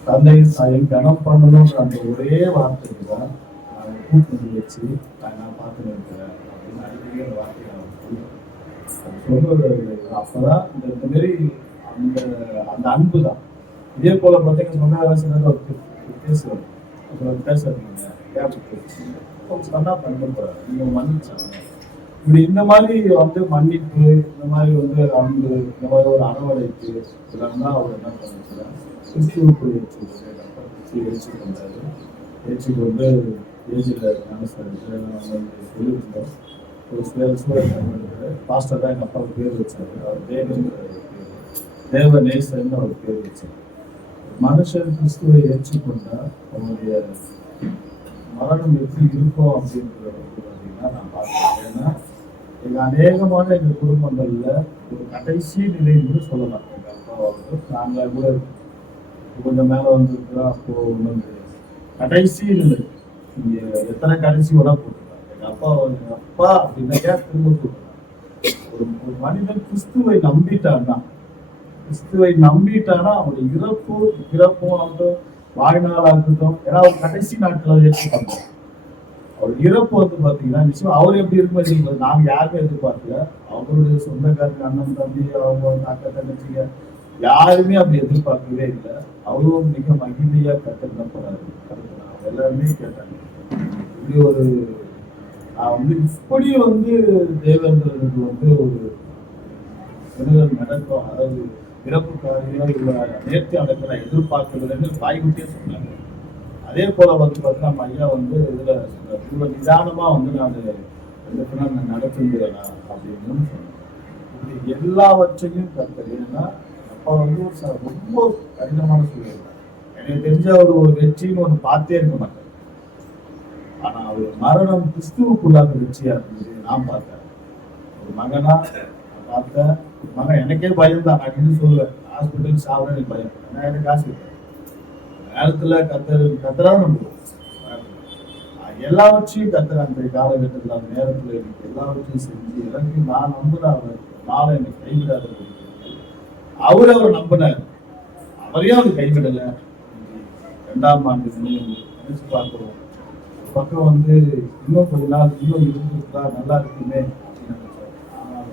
தந்தையும் தாயும் கனம் பண்ணணும்ன்ற அந்த ஒரே வார்த்தைக்கு தான் நான் கூப்பிட்டு வச்சு நான் பார்த்து இருக்கிறேன் அப்படின்னு அடிக்கடி அந்த வார்த்தையை நான் சொல்றது. அப்பதான் இந்த மாரி அந்த அன்பு தான். இதே போல பார்த்தீங்கன்னா சொன்னாங்க பேசுவாங்க, சொன்னா பண்ணுறாரு, நீங்க மன்னிச்சாங்க. இப்படி இந்த மாதிரி வந்து மன்னிப்பு, இந்த மாதிரி வந்து அன்பு, இந்த மாதிரி ஒரு அரவணைப்பு இதெல்லாம் தான் அவர் என்ன பண்ணிக்கிறார். கிறிஸ்துவுக்கு ஏற்றுக்கொண்டாரு. ஏற்றுக்கொண்டு ஏஜில் சொல்லியிருந்தோம். ஒரு சூழல் பாஸ்டர் தான் எங்கள் அப்பாவுக்கு பேர் வச்சாரு. அவர் தேவ நேசன்னு அவர் பேர் வச்சார். மனுஷன் கிறிஸ்துவை ஏற்றுக்கொண்டா அவனுடைய மரணம் எப்படி இருக்கும் அப்படின்றத பார்த்தீங்கன்னா நான் பார்க்கிறேன். ஏன்னா அநேகமான எங்கள் குடும்பங்கள்ல ஒரு கடைசி நிலை என்று சொல்லலாம். எங்கள் அப்பாவாக நாங்கள் கூட கொஞ்சம் மேலே வந்துருக்கிறோம். அப்போ வந்து கடைசி நிலை இங்கே எத்தனை கடைசி விட போட்டுருக்காங்க. எங்கள் அப்பா அப்படின்னாக்கா திரும்ப சொல்றாங்க, ஒரு மனிதன் கிறிஸ்துவை நம்பிட்டான்னா அவனுடைய இறப்பும் ஆகட்டும், வாழ்நாள் ஆகட்டும், ஏன்னா அவர் கடைசி நாட்கள் ஏற்றுப்பாங்க. அவர் இறப்பு வந்து பாத்தீங்கன்னா நிச்சயம் அவர் எப்படி இருக்கும் நாங்க யாருமே எதிர்பார்க்கல. அவருடைய சொந்தக்காரங்க, அண்ணன் தம்பி, அவங்க அக்கா தங்கச்சிங்க யாருமே அப்படி எதிர்பார்க்கவே இல்லை. அவரும் மிக மகிழ்ச்சியா கற்றுதான் போறாரு. எல்லாருமே கேட்டாங்க, இப்படி ஒரு இப்படி வந்து தேவேந்திரனுக்கு வந்து ஒரு நடக்கும், அதாவது இறப்பு காரியம் இவ்வளவு நேர்த்தி அடக்கிற எதிர்பார்க்கறதுன்னு வாய்விட்டே சொன்னாங்க. அதே போல வந்து பார்த்தா நம்ம ஐயா வந்து இதுல இவ்வளவு நிதானமா வந்து நான் நடத்துகிறேனா அப்படின்னு சொன்னேன். இப்படி எல்லாவற்றையும் கற்று. ஏன்னா அப்பா வந்து ரொம்ப கடினமான சூழ்நிலை. எனக்கு தெரிஞ்ச ஒரு வெற்றின்னு ஒன்று பார்த்தே இருக்க மாட்டேன். ஆனா அவர் மரணம் கிறிஸ்துவுக்குள்ளாக வெற்றியா இருந்தது நான் பார்த்தேன். ஒரு மகனா பார்த்தா மகன் எனக்கே பயம் தான். நான் இன்னும் சொல்லுவேன், ஹாஸ்பிட்டல் சாப்பிட எனக்கு பயம். ஏன்னா எனக்கு காசு இல்லை. நேரத்துல கத்துறா நம்ம எல்லாவற்றையும் கத்துற அந்த காலகட்டத்தில் அந்த நேரத்துல எனக்கு எல்லாவற்றையும் செஞ்சு எனக்கு நான் நம்புற அவர் நாளை எனக்கு கைவிடாத அவர் நம்பினார். அவரையும் அவர் கைவிடல. 2ஆம் ஆண்டு நினைச்சு பார்க்கிறோம். பக்கம் வந்து இன்னும் கொஞ்ச நாள் இன்னும் இருந்துட்டா நல்லா இருக்குமே அப்படின்னு நினைச்சார். ஆனால்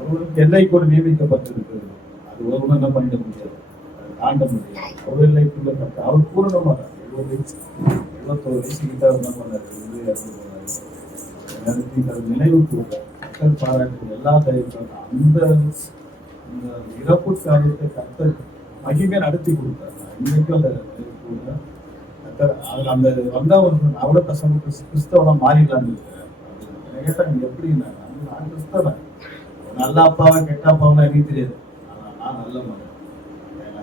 ஒருவருக்கு எல்லை கூட நியமிக்கப்பட்டிருக்கிறது. அது ஒருவரும் என்ன பண்ணிட முடியாது, தாண்ட முடியாது. அவர் எல்லைக்குள்ள கட்ட அவர் பூரணமாக 71 வயசு கிட்ட என்ன பண்ணாரு, நினைவு கூறுறார். பாராட்டு எல்லா தயவுக்கும் அந்த இறப்பு காரியத்தை கத்த மகிமே நடத்தி கொடுத்தார். இன்னைக்கும் அந்த நினைவு கூறுறேன். அந்த வந்தா ஒரு அவ்வளோ கஷ்டம் கிறிஸ்தவனா மாறிடலான்னு இருக்கிறேன். கேட்டா நீங்க எப்படி, நான் கிறிஸ்தவன், நல்ல அப்பாவா கெட்ட அப்பாவெல்லாம் எனக்கு தெரியாது. நான் நல்ல மகன்,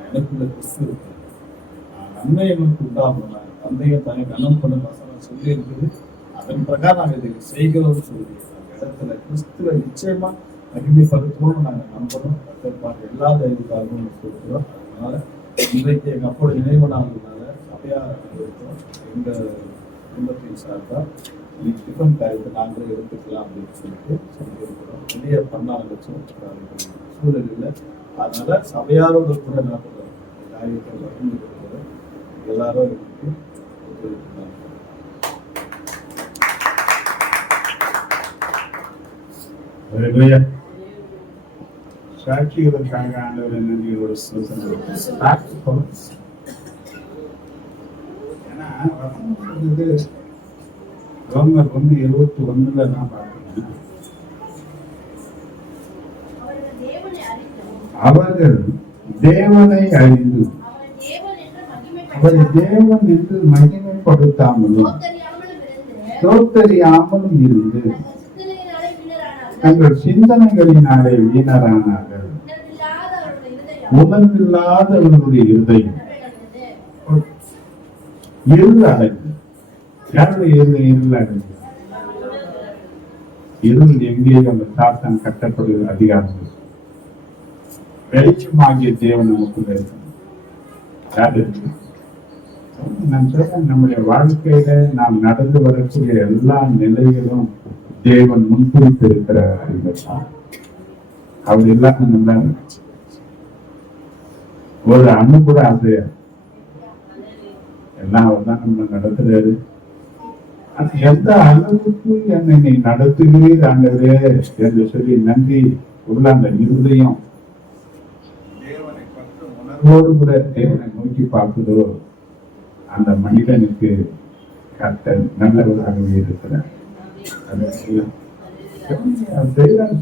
எனக்குள்ள கிறிஸ்து இருக்கு, நன்மை எங்களுக்கு உண்டாகணும். தந்தையை தானே கனம் பண்ண வசனம் சொல்லி இருக்குது. அதன் பிரகாரம் நாங்கள் இதை செய்கிறோம்னு சொல்லி அந்த இடத்துல கிறிஸ்துவ நிச்சயமா மகிமைப்படுத்தணும்னு நாங்கள் நம்பணும். கத்தர் எல்லா தைரியத்தாலும் கொடுக்குறோம். அதனால இன்றைக்கு எங்க அப்போட நினைவு நாள்னால சபையா எங்க குடும்பத்தின் சார்பாக டிஃபன் காரியத்தை நாங்களே எடுத்துக்கலாம் அப்படின்னு சொல்லிட்டு சொல்லியிருக்கிறோம். வெளியே 14 லட்சம் சூழலில் அதனால சபையாரோட கூட நடத்துகிறோம். காரியத்தை பகிர்ந்து கொடுக்குறோம். எல்லாரும் இருக்கு சாட்சிகளுக்காக ஆண்டவரை நன்றியோடு ஏன்னா ரோமர் 1:21 நான் பார்க்கிறேன். அவர்கள் தேவனை அறிந்து அவரை தேவன் என்று மகிமைப்படுத்தாமலும் தோத்தறியாமலும் இருந்து தங்கள் சிந்தனைகளினாலே வீணரானார்கள். உணர்வில்லாதவர்களுடைய இருதயம் இருள் அடைந்து, யாருடைய இருள் அடைந்து, இருள் எங்கே அந்த சாத்தான் கட்டப்படுகிற அதிகாரம் வெளிச்சமாகிய தேவன் நமக்கு நான் சொல்றேன், நம்முடைய வாழ்க்கையில நாம் நடந்து வரக்கூடிய எல்லா நிலைகளும் தேவன் முன்குறித்து இருக்கிற அவர் எல்லாமே நல்லா ஒரு அணு கூட ஆசையா எல்லாம் அவர் தான் நம்ம நடத்துறாரு. எந்த அளவுக்கு என்னை நீ நடத்துகிறீர் ஆண்டவரே என்று சொல்லி நன்றி உள்ள அந்த இருதயம் உணர்வோடு கூட தேவனை நோக்கி பார்க்குதோ அந்த மனிதனுக்கு கர்த்தர் நல்லவராகவே இருக்கிறார்.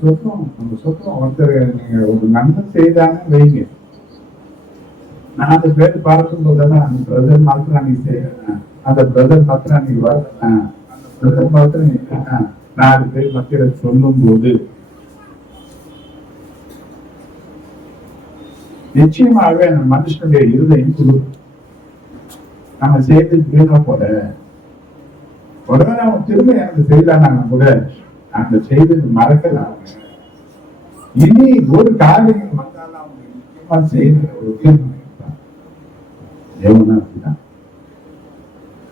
சொல்றோம் நம்ம சொல்றோம், ஒருத்தர் நீங்க ஒரு நன்மை செய்தானே வைங்க, 4 பேர் பார்க்கும் போதெல்லாம் அந்த பிரதர் மாத்திரம் நீ செய்யறேன், அந்த பிரதர் மாத்திரம் நீ வரேன், பிரதர் மாத்திரம் 4 பேர் மக்களை சொல்லும் போது நிச்சயமாகவே அந்த மனுஷனுடைய இருதயம் குழு நம்ம செய்து வீணா போல ஒருவேளை அவன் திரும்ப எனக்கு செய்யலான்னா கூட அந்த செய்தது மறக்கலாம். இனி ஒரு காரியம் வந்தாலும் அவங்க நிச்சயமா செய்த ஒரு அப்படிதான்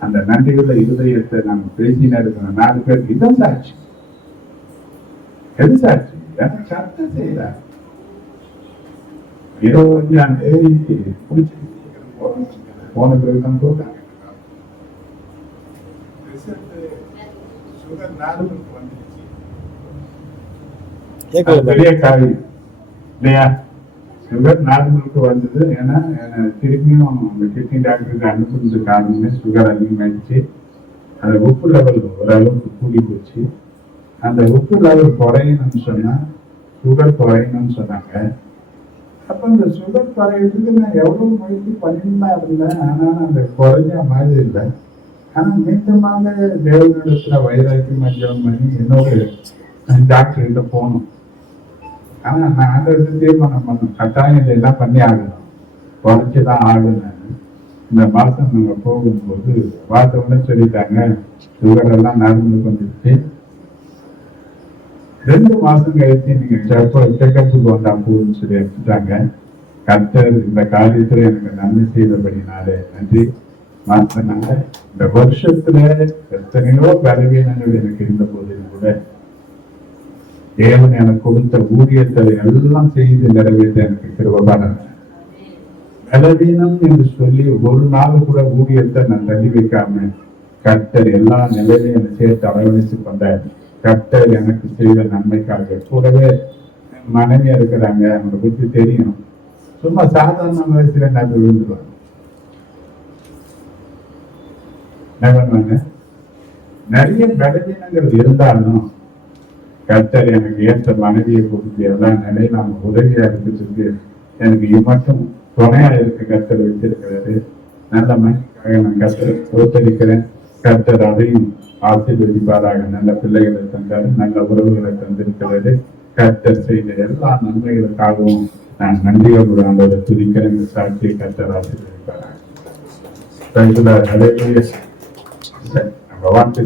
அந்த நன்றியுள்ள இருதயத்தை நம்ம பேசினா இருக்கிற 4 பேர் இதான் சாட்சி. எது சாட்சி? சத்தம் செய்யறார் 25ஆம் தேதி போன பிறகுதான் போட்டாங்க. பெரிய காரியம் இல்லையா? சுகர் நார்மலுக்கு வந்தது. ஏன்னா திருப்பியும் கிட்னி டாக்டருக்கு அனுப்புறது காரணமே சுகர் அதிகமாயிடுச்சு. அந்த உப்பு லெவல் ஓரளவுக்கு கூடி போச்சு. அந்த உப்பு லெவல் குறையணும்னு சொன்னா சுகர் குறையணும்னு சொன்னாங்க. அப்ப அந்த சுகர் குறையிறதுக்கு நான் எவ்வளவு முயற்சி பண்ணிட்டு இருந்தேன். ஆனாலும் அந்த குறைஞ்ச மாதிரி இல்லை. ஆனா மீண்டுமாக தேவனிடத்துல வைராக்கியம் ஜெபம் பண்ணி என்னோட டாக்டர் கிட்ட போகணும். ஆனா நான் அந்த தீர்மானம் பண்ணணும், கட்டாயம் இதெல்லாம் பண்ணி ஆகணும், குறைச்சுதான் ஆகணும். இந்த மாசம் நாங்க போகும்போது பார்த்தவொடனே சொல்லிட்டாங்க சுகர் எல்லாம் நார்மலுக்கு வந்துருச்சு. 2 மாசம் கழிச்சு நீங்க செக்கப்புக்கு வந்தா போதுன்னு சொல்லி எடுத்துட்டாங்க. கர்த்தர் இந்த காரியத்துல எனக்கு நன்மை செய்தபடினாலே நன்றி. மாத்தினால இந்த வருஷத்துல எத்தனையோ பலவீனங்கள் எனக்கு இருந்த போதிலும் கூட தேவன் எனக்கு கொடுத்த ஊழியத்தை எல்லாம் செய்து நிறைவேற்ற எனக்கு கிருபை. பலவீனம் என்று சொல்லி ஒரு நாள் கூட ஊழியத்தை நான் தள்ளி வைக்காம கர்த்தர் எல்லா நிலையிலையும் என்னை சேர்த்து அரவணைச்சு கொண்டார். கர்த்தர் எனக்கு செய்த நன்மைக்காக. கூடவே மனைவியா இருக்கிறாங்க, அவங்களை பற்றி தெரியும். சும்மா சாதாரண வயசுல நான் விழுந்துருவாங்க. நிறைய பலவீனங்கள் இருந்தாலும் கர்த்தர் எனக்கு ஏற்ற மனைவியை கொடுத்து எல்லா நிலையும் நாம உதவியா இருக்கிறதுக்கு எனக்கு மட்டும் துணையா இருக்க கர்த்தர் வச்சிருக்கிறாரு. நல்ல மனைவிக்காக நான் கர்த்தரை தோத்தரிக்கிறேன். கர்த்தர் அதையும் ஆசீர்வதிப்பாராக. நல்ல பிள்ளைகளை தந்தாரு, நல்ல உறவுகளை தந்திருக்கிறாரு. கர்த்தர் செய்த எல்லா நன்மைகளுக்காகவும் நான் நன்றியோடு ஆண்டவரை துதிக்கிறேன். இந்த சாட்சியை கர்த்தர் ஆசீர்வதிப்பாராக. நம்ம வாழ்க்கை